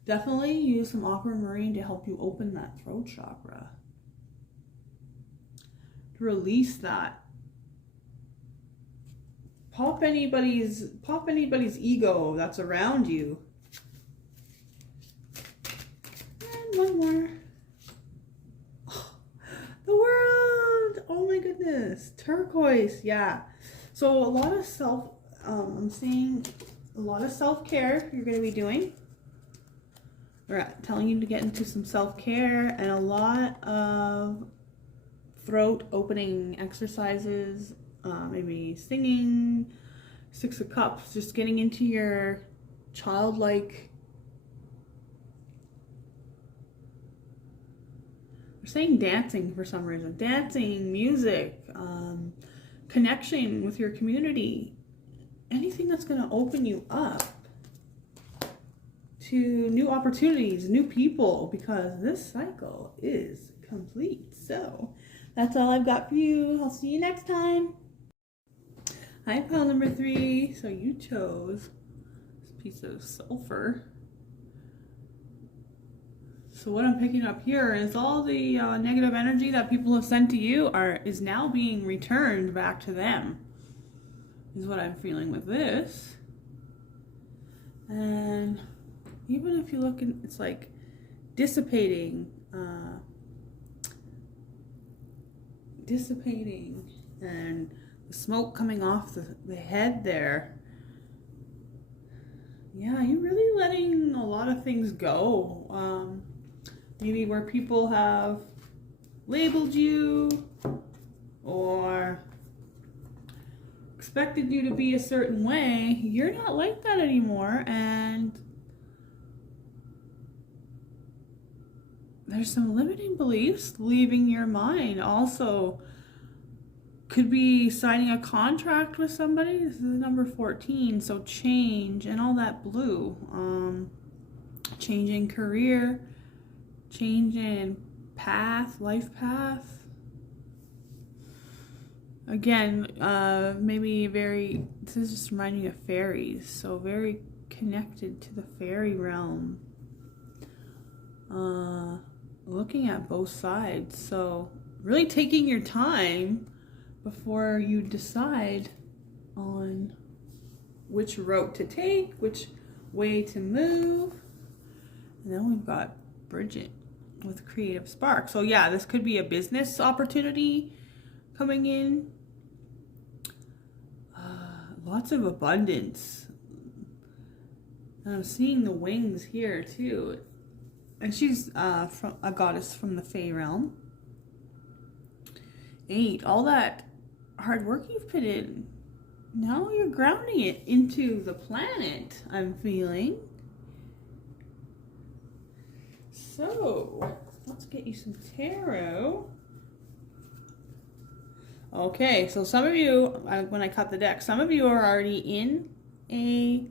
Definitely use some aquamarine to help you open that throat chakra. To release that. Pop anybody's ego that's around you. And one more. Oh, the world! Oh my goodness. Turquoise, yeah. So a lot of I'm seeing a lot of self-care you're going to be doing. We're telling you to get into some self-care and a lot of throat opening exercises, maybe singing. Six of Cups, just getting into your childlike We're saying dancing for some reason. Dancing, music, connection with your community. Anything that's going to open you up to new opportunities, new people, because this cycle is complete. So that's all I've got for you. I'll see you next time. Hi, pile number 3. So you chose this piece of sulfur. So what I'm picking up here is all the negative energy that people have sent to you is now being returned back to them, is what I'm feeling with this. And even if you look in, it's like dissipating, and the smoke coming off the head there. Yeah, you're really letting a lot of things go. Maybe where people have labeled you or expected you to be a certain way, you're not like that anymore, and there's some limiting beliefs leaving your mind. Also, could be signing a contract with somebody. This is number 14, so change and all that blue. Changing career, change in path, life path. Again, maybe this is just reminding me of fairies, so very connected to the fairy realm. Looking at both sides, so really taking your time before you decide on which route to take, which way to move. And then we've got Brigid with Creative Spark. So yeah, this could be a business opportunity coming in. Lots of abundance. And I'm seeing the wings here too. And she's from a goddess from the Fae realm. 8, all that hard work you've put in, now you're grounding it into the planet, I'm feeling. So let's get you some tarot. Okay, so some of you, when I cut the deck, some of you are already in a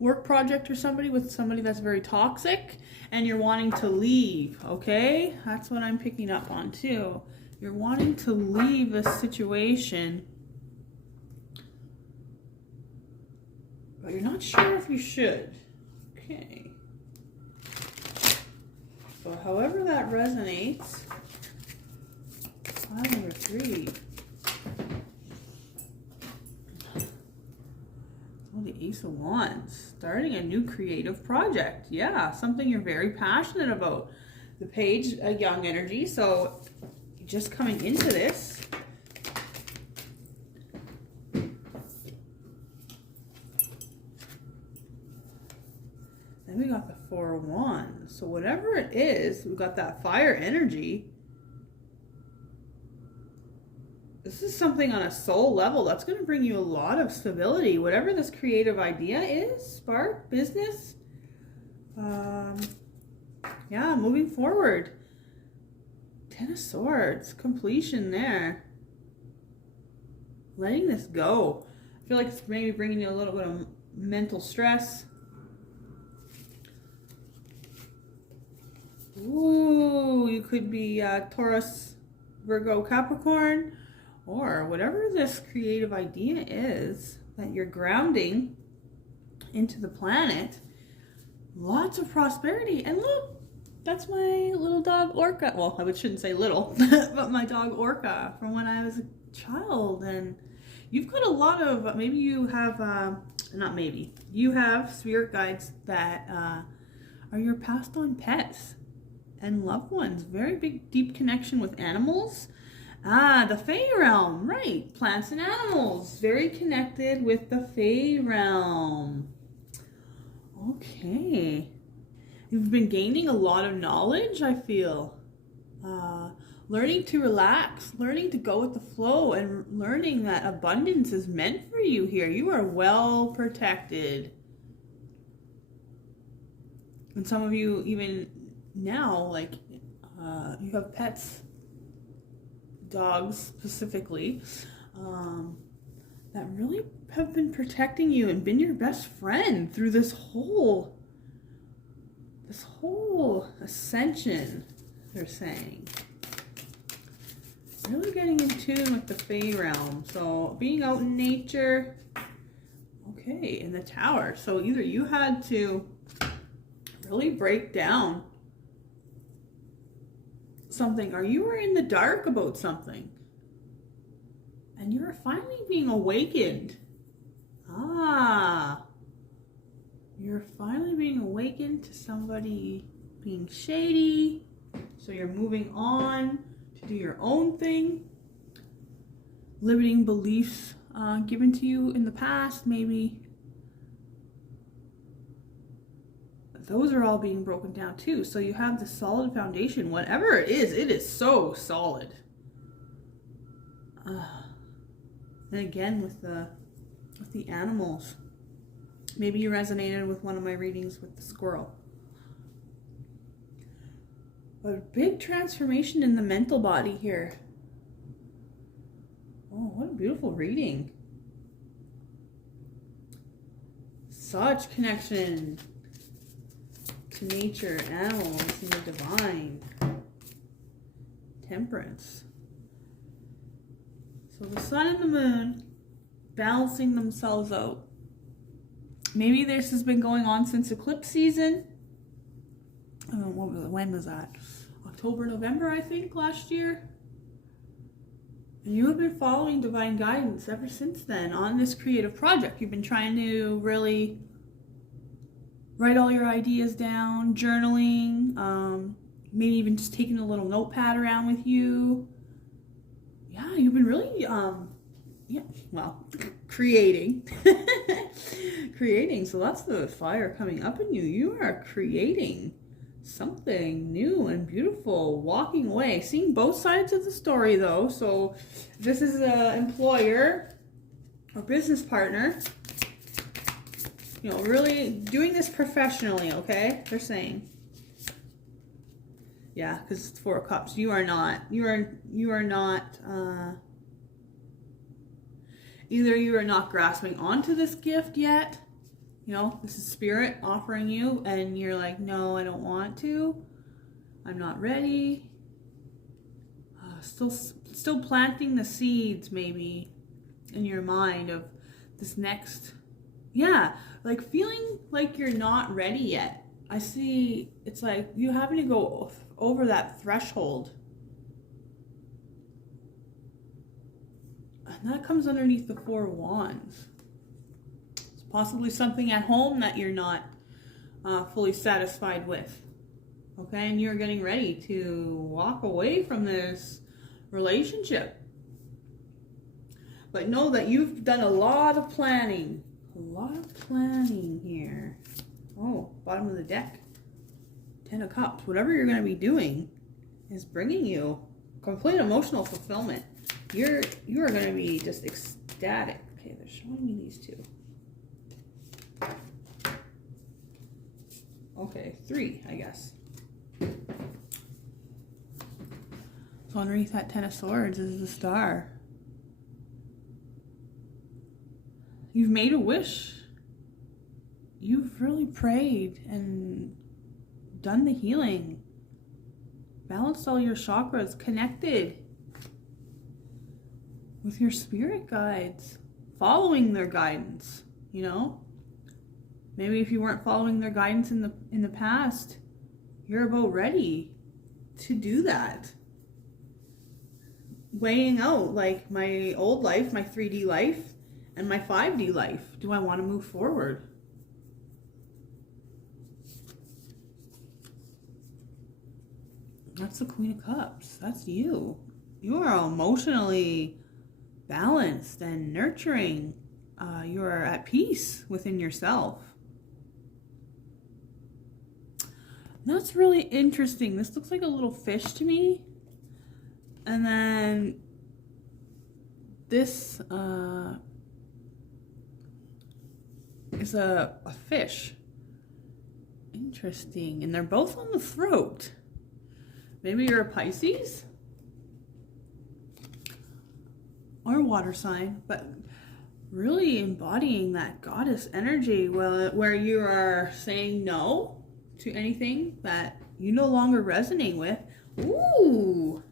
work project or with somebody that's very toxic, and you're wanting to leave, okay? That's what I'm picking up on too. You're wanting to leave this situation, but you're not sure if you should. Okay. So however that resonates, file number 3. Oh, the Ace of Wands. Starting a new creative project. Yeah, something you're very passionate about. The Page, a young energy, so just coming into this. Then we got the 4 of Wands. So whatever it is, we've got that fire energy. This is something on a soul level that's going to bring you a lot of stability. Whatever this creative idea is, spark, business. Yeah, moving forward. 10 of Swords, completion there. Letting this go. I feel like it's maybe bringing you a little bit of mental stress. Ooh, you could be Taurus, Virgo, Capricorn, or whatever this creative idea is that you're grounding into the planet. Lots of prosperity. And look, that's my little dog Orca. Well, I shouldn't say little, but my dog Orca from when I was a child. And you've got a lot of, maybe you have, not maybe, you have spirit guides that are your passed on pets and loved ones. Very big, deep connection with animals. The Fae realm, right. Plants and animals. Very connected with the Fae realm. Okay. You've been gaining a lot of knowledge, I feel. Learning to relax, learning to go with the flow, and learning that abundance is meant for you here. You are well protected. And some of you even now, like, you have pets, dogs specifically, that really have been protecting you and been your best friend through this whole ascension, they're saying. Really getting in tune with the Fae realm. So being out in nature. Okay, in the Tower. So either you had to really break down something, or you were in the dark about something, and you were finally being awakened. You're finally being awakened to somebody being shady. So you're moving on to do your own thing. Limiting beliefs given to you in the past, maybe. Those are all being broken down too. So you have the solid foundation. Whatever it is so solid. And again with the animals. Maybe you resonated with one of my readings with the squirrel. But a big transformation in the mental body here. Oh, what a beautiful reading. Such connection to nature, animals, and the divine. Temperance. So the sun and the moon balancing themselves out. Maybe this has been going on since eclipse season. When was that? October, November, I think, last year. And you have been following divine guidance ever since then on this creative project. You've been trying to really write all your ideas down, journaling, maybe even just taking a little notepad around with you. Yeah, you've been really, creating. Creating. So that's the fire coming up in you. You are creating something new and beautiful, walking away, seeing both sides of the story though. So this is an employer or business partner, you know, really doing this professionally. Okay, they're saying, yeah, because it's 4 of Cups. You are not either you are not grasping onto this gift yet. You know, this is spirit offering you, and you're like, no, I don't want to. I'm not ready. Still planting the seeds, maybe, in your mind of this next, like feeling like you're not ready yet. I see it's like you having to go over that threshold. And that comes underneath the 4 of Wands. Possibly something at home that you're not fully satisfied with. Okay, and you're getting ready to walk away from this relationship. But know that you've done a lot of planning. A lot of planning here. Oh, bottom of the deck. 10 of Cups. Whatever you're going to be doing is bringing you complete emotional fulfillment. You are going to be just ecstatic. Okay, they're showing me these two. Okay, 3, I guess. So underneath that 10 of Swords is the Star. You've made a wish. You've really prayed and done the healing. Balanced all your chakras, connected with your spirit guides, following their guidance, you know? Maybe if you weren't following their guidance in the past, you're about ready to do that. Weighing out, like, my old life, my 3D life, and my 5D life. Do I want to move forward? That's the Queen of Cups. That's you. You are emotionally balanced and nurturing. You are at peace within yourself. That's really interesting. This looks like a little fish to me. And then this is a fish. Interesting. And they're both on the throat. Maybe you're a Pisces or a water sign, but really embodying that goddess energy where you are saying no to anything that you no longer resonate with. Ooh.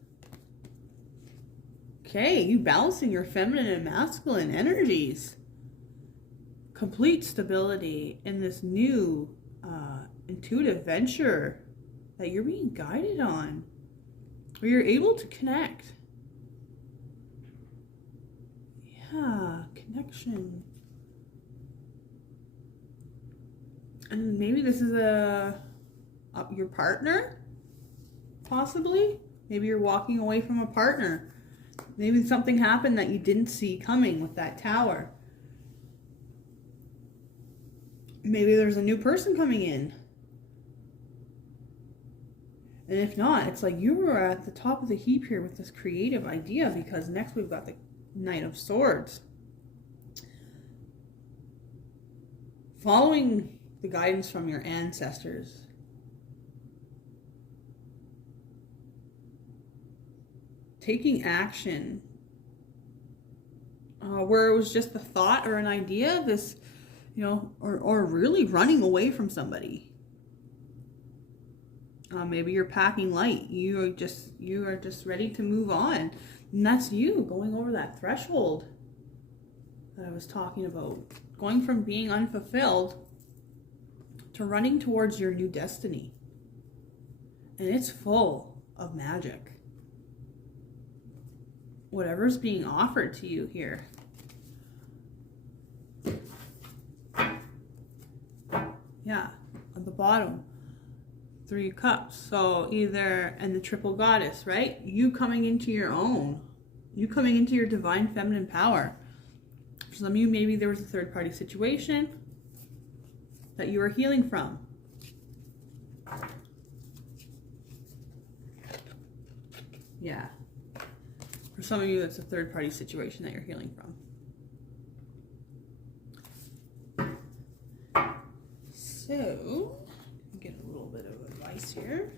Okay, you balancing your feminine and masculine energies. Complete stability in this new intuitive venture that you're being guided on, where you're able to connect. Yeah, connection. And maybe this is your partner, possibly. Maybe you're walking away from a partner. Maybe something happened that you didn't see coming with that tower. Maybe there's a new person coming in. And if not, it's like you were at the top of the heap here with this creative idea, because next we've got the Knight of Swords. Following the guidance from your ancestors. Taking action where it was just a thought or an idea, this, you know, or really running away from somebody. Maybe you're packing light. You are just ready to move on. And that's you going over that threshold that I was talking about. Going from being unfulfilled to running towards your new destiny. And it's full of magic. Whatever's being offered to you here. Yeah, at the bottom. 3 cups. So either, and the triple goddess, right? You coming into your own. You coming into your divine feminine power. For some of you, maybe there was a third party situation that you were healing from. Yeah. For some of you, it's a third party situation that you're healing from. So, get a little bit of advice here.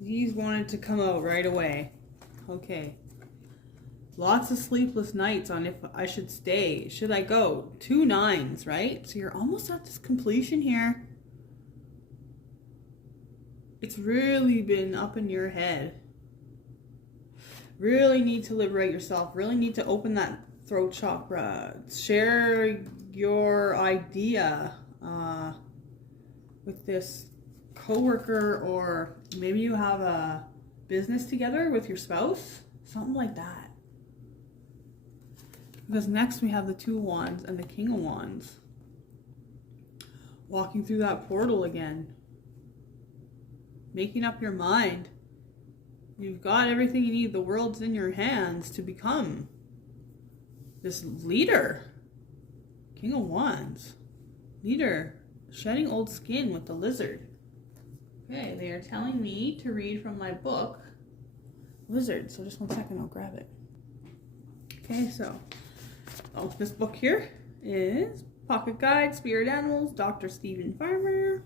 These wanted to come out right away. Okay. Lots of sleepless nights on if I should stay. Should I go? 2 9s, right? So you're almost at this completion here. It's really been up in your head. Really need to liberate yourself. Really need to open that throat chakra. Share your idea with this coworker, or maybe you have a business together with your spouse. Something like that. Because next we have the 2 wands and the King of Wands. Walking through that portal again. Making up your mind. You've got everything you need. The world's in your hands to become this leader. King of Wands. Leader. Shedding old skin with the lizard. Okay, they are telling me to read from my book, Lizard. So just 1 second, I'll grab it. Okay, so this book here is Pocket Guide, Spirit Animals, Dr. Stephen Farmer.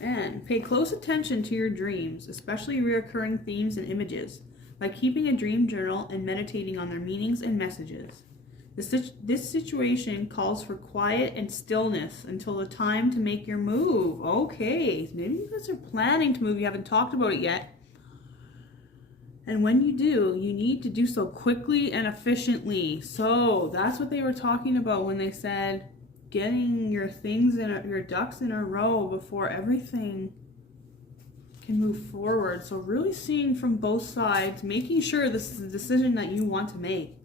And pay close attention to your dreams, especially recurring themes and images, by keeping a dream journal and meditating on their meanings and messages. This situation calls for quiet and stillness until the time to make your move. Okay, maybe you guys are planning to move. You haven't talked about it yet. And when you do, you need to do so quickly and efficiently. So that's what they were talking about when they said getting your things your ducks in a row before everything can move forward. So really seeing from both sides, making sure this is a decision that you want to make.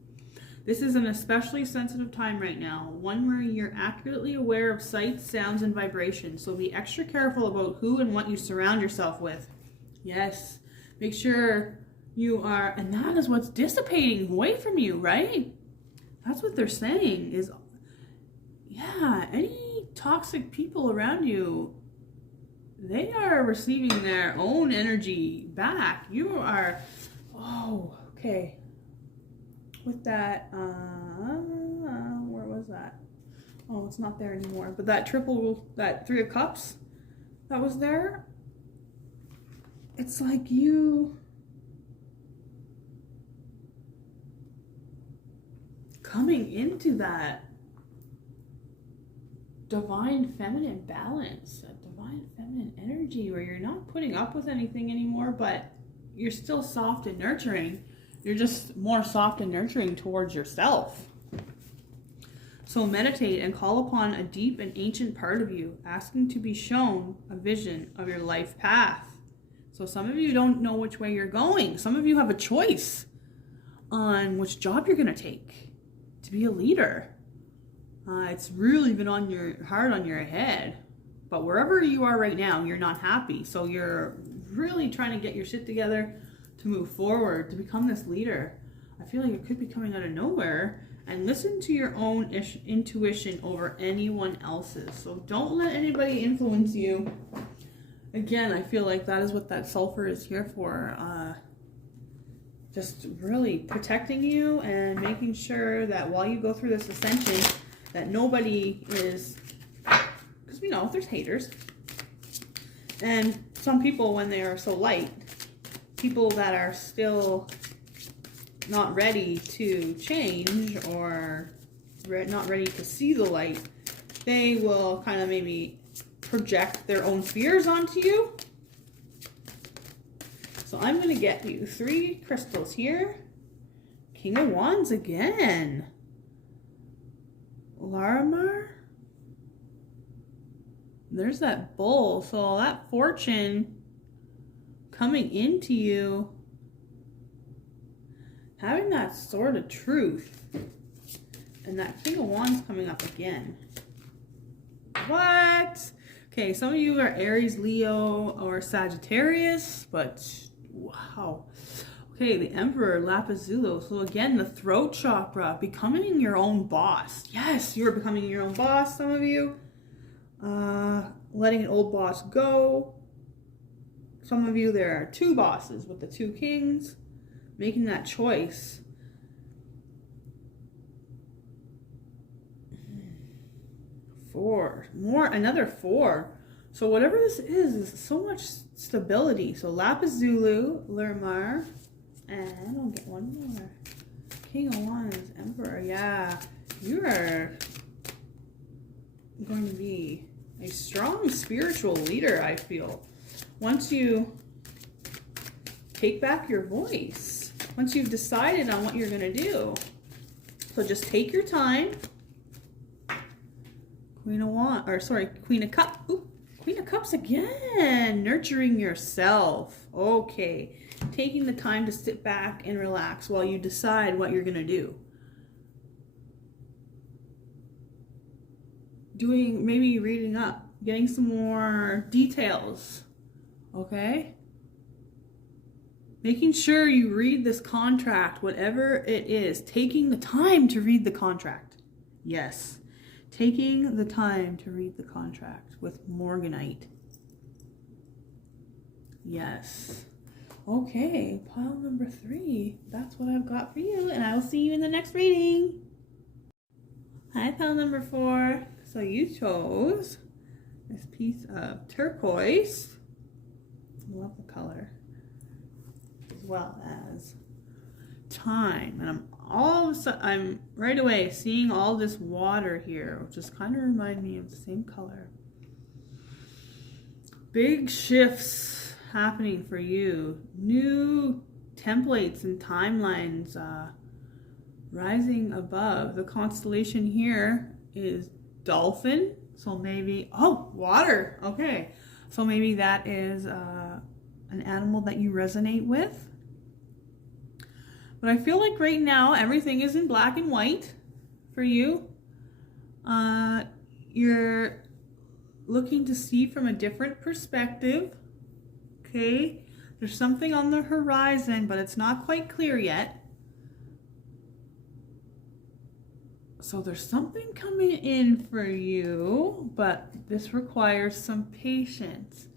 This is an especially sensitive time right now, one where you're accurately aware of sights, sounds, and vibrations. So be extra careful about who and what you surround yourself with. Yes, make sure you are, and that is what's dissipating away from you, right? That's what they're saying is, yeah, any toxic people around you, they are receiving their own energy back. You are, Okay. With that, where was that? Oh, it's not there anymore. But that Three of Cups that was there, it's like you coming into that divine feminine balance, a divine feminine energy where you're not putting up with anything anymore, but you're still soft and nurturing. You're just more soft and nurturing towards yourself. So meditate and call upon a deep and ancient part of you, asking to be shown a vision of your life path. So some of you don't know which way you're going. Some of you have a choice on which job you're going to take to be a leader. It's really been hard on your head. But wherever you are right now, you're not happy. So you're really trying to get your shit together to move forward, to become this leader. I feel like it could be coming out of nowhere. And listen to your own intuition over anyone else's. So don't let anybody influence you. Again, I feel like that is what that sulfur is here for. Just really protecting you and making sure that while you go through this ascension, that nobody is, because we know there's haters. And some people, when they are so light, people that are still not ready to change or not ready to see the light, they will kind of maybe project their own fears onto you. So I'm going to get you 3 crystals here. King of Wands again. Larimar. There's that bull. So that fortune coming into you, having that sword of truth, and that King of Wands coming up again. What? Okay, some of you are Aries, Leo, or Sagittarius, but wow. Okay, the Emperor, Lapizzulo. So again, the throat chakra, becoming your own boss. Yes, you're becoming your own boss, some of you. Letting an old boss go. Some of you, there are 2 bosses with the 2 kings. Making that choice. 4. Another 4. So whatever this is so much stability. So Lapizzulo, Larimar, and I'll get one more. King of Wands, Emperor. Yeah, you are going to be a strong spiritual leader, I feel. Once you take back your voice, once you've decided on what you're going to do. So just take your time. Queen of Cups. Ooh, Queen of Cups again. Nurturing yourself. Okay. Taking the time to sit back and relax while you decide what you're going to do. Maybe reading up, getting some more details. Okay? Making sure you read this contract, whatever it is. Taking the time to read the contract. Yes. Taking the time to read the contract with Morganite. Yes. Okay, pile number 3. That's what I've got for you, and I will see you in the next reading. Hi, pile number 4. So you chose this piece of turquoise. Love the color. As well as time. And I'm right away seeing all this water here, which just kind of remind me of the same color. Big shifts happening for you. New templates and timelines rising above. The constellation here is Dolphin. So maybe, water. Okay. So maybe that is an animal that you resonate with. But I feel like right now everything is in black and white for you. You're looking to see from a different perspective. Okay, there's something on the horizon, but it's not quite clear yet. So there's something coming in for you, but this requires some patience.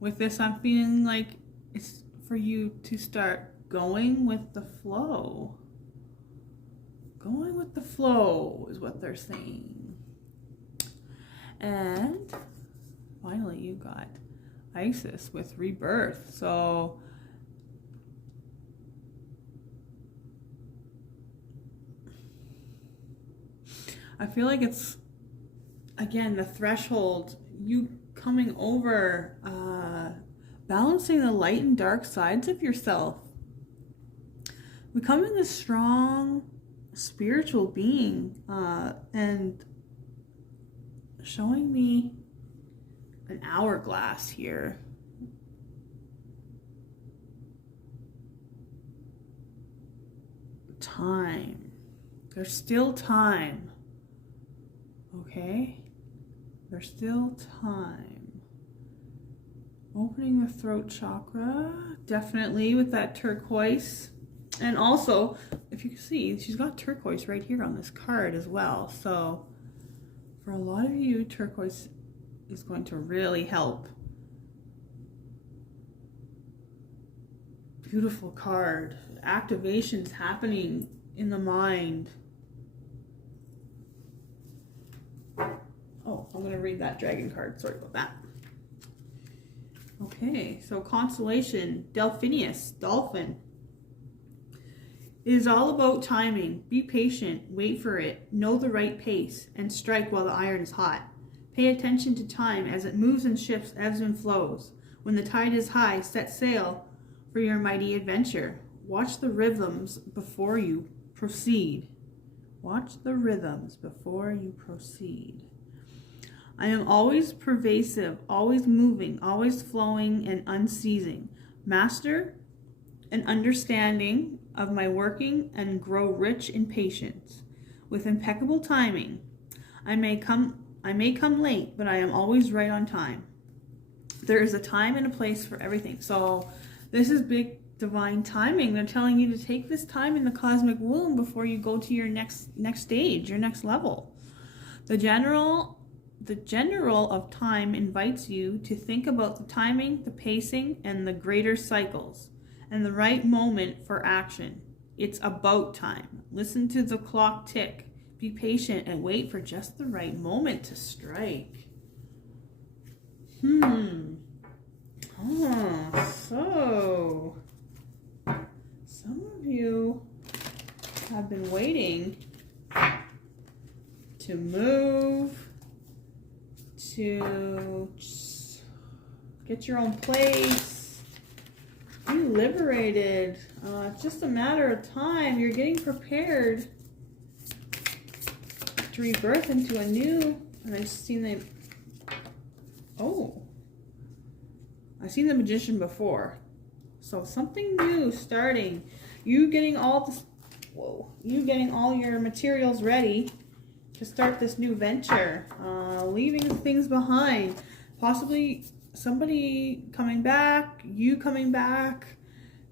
With this, I'm feeling like it's for you to start going with the flow. Going with the flow is what they're saying. And finally, you got Isis with rebirth. So I feel like it's, again, the threshold, you coming over, balancing the light and dark sides of yourself, becoming a strong spiritual being, and showing me an hourglass here. Time. There's still time. Okay? There's still time. Opening the throat chakra, definitely with that turquoise. And also, if you can see, she's got turquoise right here on this card as well. So for a lot of you, turquoise is going to really help. Beautiful card. Activations happening in the mind. Oh, I'm going to read that dragon card. Sorry about that. Okay, so constellation, Delphinius, dolphin. It is all about timing. Be patient, wait for it, know the right pace, and strike while the iron is hot. Pay attention to time as it moves and shifts, ebbs and flows. When the tide is high, set sail for your mighty adventure. Watch the rhythms before you proceed. Watch the rhythms before you proceed. I am always pervasive, always moving, always flowing and unceasing. Master an understanding of my working and grow rich in patience. With impeccable timing, I may come late, but I am always right on time. There is a time and a place for everything. So this is big divine timing. They're telling you to take this time in the cosmic womb before you go to your next stage, your next level. The general of time invites you to think about the timing, the pacing, and the greater cycles, and the right moment for action. It's about time. Listen to the clock tick. Be patient and wait for just the right moment to strike. So some of you have been waiting to move, to get your own place, be liberated. It's just a matter of time. You're getting prepared to rebirth into a new, and I've seen the, I've seen the Magician before. So something new starting. You getting all this, you getting all your materials ready to start this new venture. Leaving things behind. Possibly somebody coming back, you coming back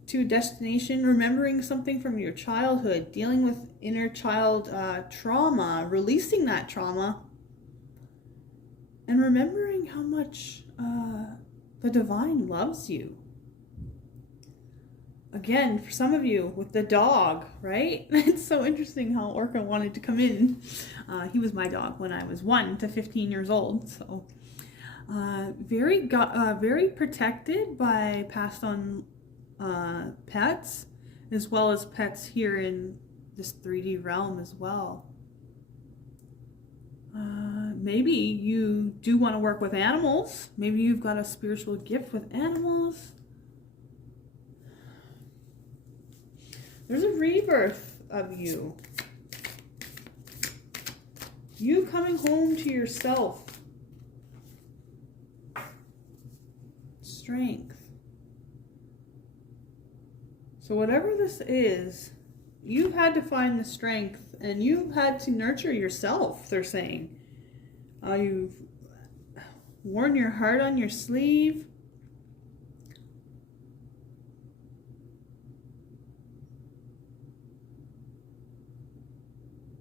to a destination, remembering something from your childhood, dealing with inner child trauma, releasing that trauma, and remembering how much the divine loves you. Again, for some of you, with the dog, right? It's so interesting how Orca wanted to come in. He was my dog when I was 1 to 15 years old. So very protected by passed on pets, as well as pets here in this 3D realm as well. Maybe you do want to work with animals. Maybe you've got a spiritual gift with animals. There's a rebirth of you. You coming home to yourself. Strength. So whatever this is, you've had to find the strength and you've had to nurture yourself, they're saying. You've worn your heart on your sleeve.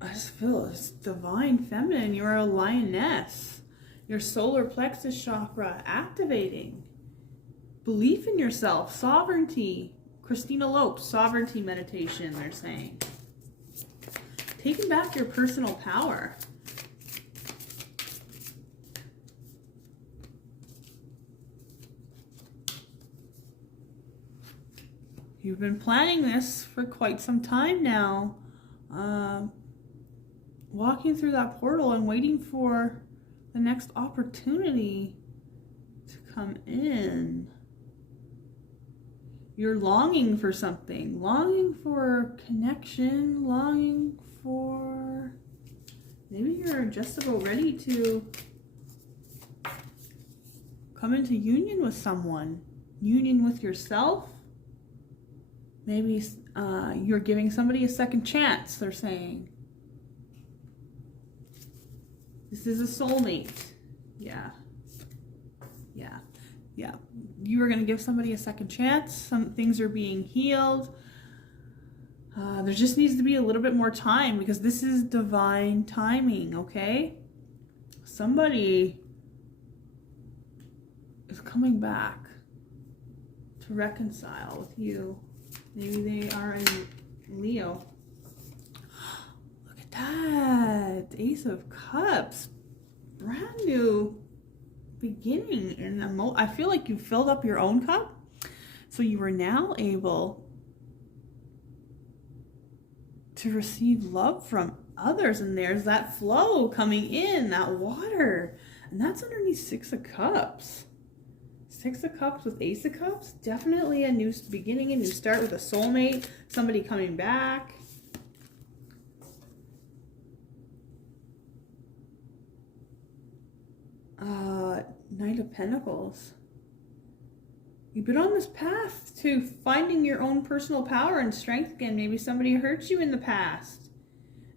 I just feel it's divine feminine. You're a lioness. Your solar plexus chakra activating. Belief in yourself, sovereignty, Christina Lopes, sovereignty meditation, they're saying. Taking back your personal power. You've been planning this for quite some time now. Walking through that portal and waiting for the next opportunity to come in. You're longing for something, longing for connection, longing for, maybe you're just about ready to come into union with someone, union with yourself. Maybe you're giving somebody a second chance, they're saying. This is a soulmate. Yeah. Yeah. Yeah. You are going to give somebody a second chance. Some things are being healed. There just needs to be a little bit more time because this is divine timing, okay? Somebody is coming back to reconcile with you. Maybe they are in Leo. Look at that. Ace of Cups. Brand new beginning. And I feel like you filled up your own cup. So you are now able to receive love from others. And there's that flow coming in, that water. And that's underneath Six of Cups. Six of Cups with Ace of Cups. Definitely a new beginning, a new start with a soulmate. Somebody coming back. Knight of Pentacles. You've been on this path to finding your own personal power and strength again. Maybe somebody hurt you in the past.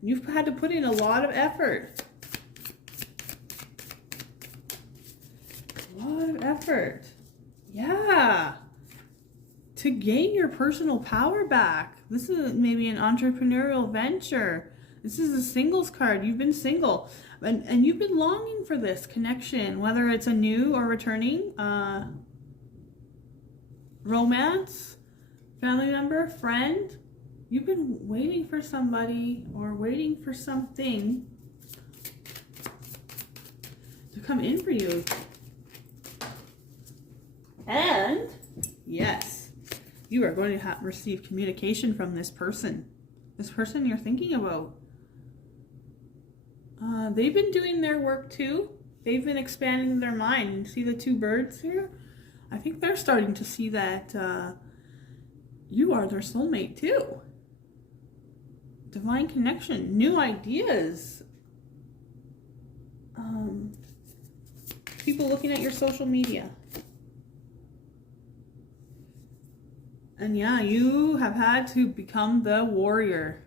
You've had to put in a lot of effort. A lot of effort. Yeah. To gain your personal power back. This is maybe an entrepreneurial venture. This is a singles card. You've been single. And you've been longing for this connection. Whether it's a new or returning romance, family member, friend. You've been waiting for somebody or waiting for something to come in for you. And yes, you are going to receive communication from this person you're thinking about. They've been doing their work too. They've been expanding their mind. See the two birds here? I think they're starting to see that you are their soulmate too. Divine connection, new ideas. People looking at your social media. And yeah, you have had to become the warrior.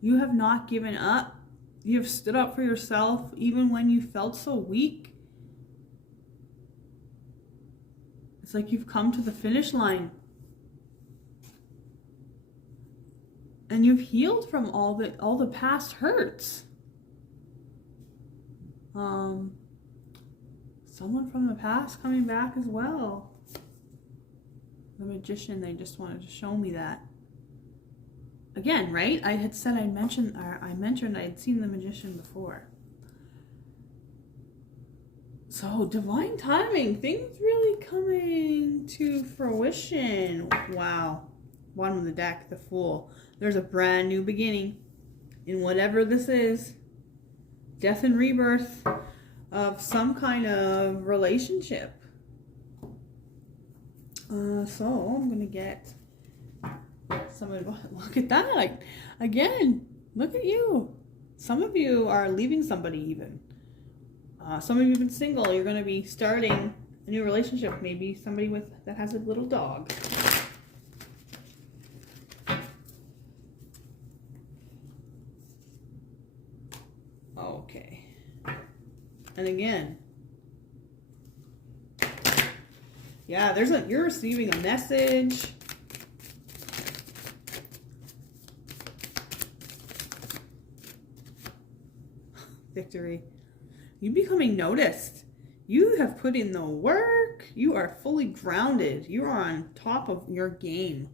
You have not given up. You have stood up for yourself even when you felt so weak. It's like you've come to the finish line. And you've healed from all the past hurts. Someone from the past coming back as well. The Magician, they just wanted to show me that. Again, right? I had said I mentioned I had seen the Magician before. So, divine timing. Things really coming to fruition. Wow. Bottom of the deck, the Fool. There's a brand new beginning in whatever this is. Death and rebirth of some kind of relationship. So I'm going to get some advice. Look at that. Again, look at you. Some of you are leaving somebody even. Some of you have been single. You're going to be starting a new relationship. Maybe somebody that has a little dog. Okay. And again, yeah, you're receiving a message. Victory. You're becoming noticed. You have put in the work. You are fully grounded. You are on top of your game.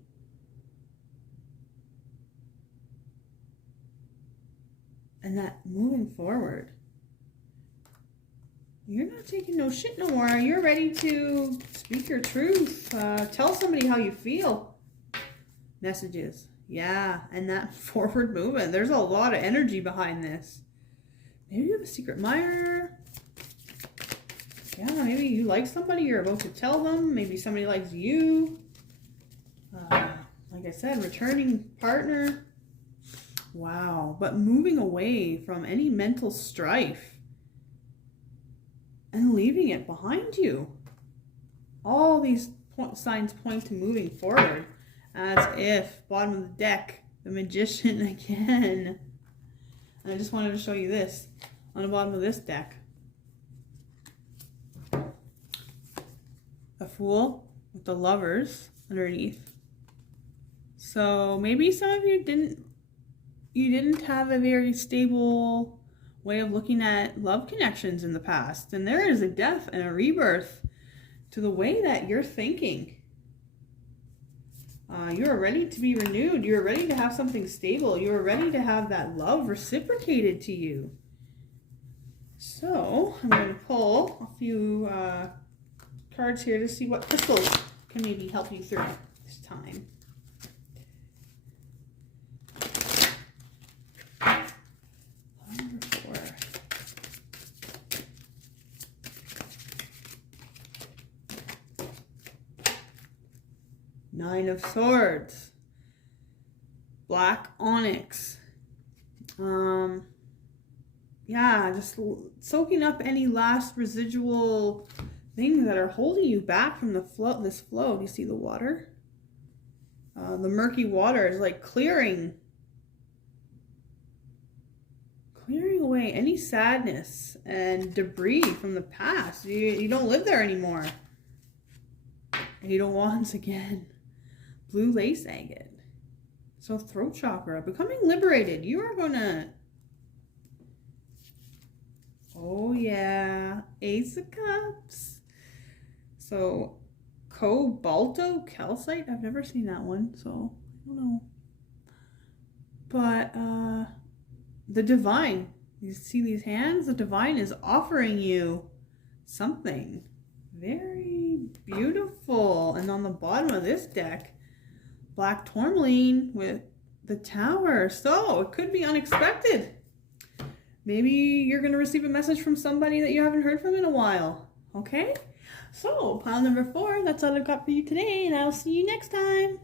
And that moving forward, you're not taking no shit no more. You're ready to speak your truth. Tell somebody how you feel. Messages. Yeah, and that forward movement. There's a lot of energy behind this. Maybe you have a secret admirer. Yeah, maybe you like somebody. You're about to tell them. Maybe somebody likes you. Like I said, returning partner. Wow. But moving away from any mental strife and leaving it behind you. All these signs point to moving forward. As if, bottom of the deck, the Magician again. And I just wanted to show you this on the bottom of this deck. A Fool with the Lovers underneath. So maybe some of you didn't have a very stable way of looking at love connections in the past. And there is a death and a rebirth to the way that you're thinking. You are ready to be renewed. You are ready to have something stable. You are ready to have that love reciprocated to you. So I'm going to pull a few cards here to see what crystals can maybe help you through this time. Number 4. Nine of Swords, Black Onyx. Yeah, just soaking up any last residual things that are holding you back from the flow. This flow. Do you see the water? The murky water is like clearing away any sadness and debris from the past. You don't live there anymore. And you don't want again. Blue lace agate. So throat chakra, becoming liberated. You are gonna, oh yeah, Ace of Cups. So cobalto calcite, I've never seen that one, so I don't know. But the divine, you see these hands? The divine is offering you something very beautiful. And on the bottom of this deck, Black Tourmaline with the Tower. So it could be unexpected. Maybe you're going to receive a message from somebody that you haven't heard from in a while. Okay? So pile number 4, that's all I've got for you today, and I'll see you next time.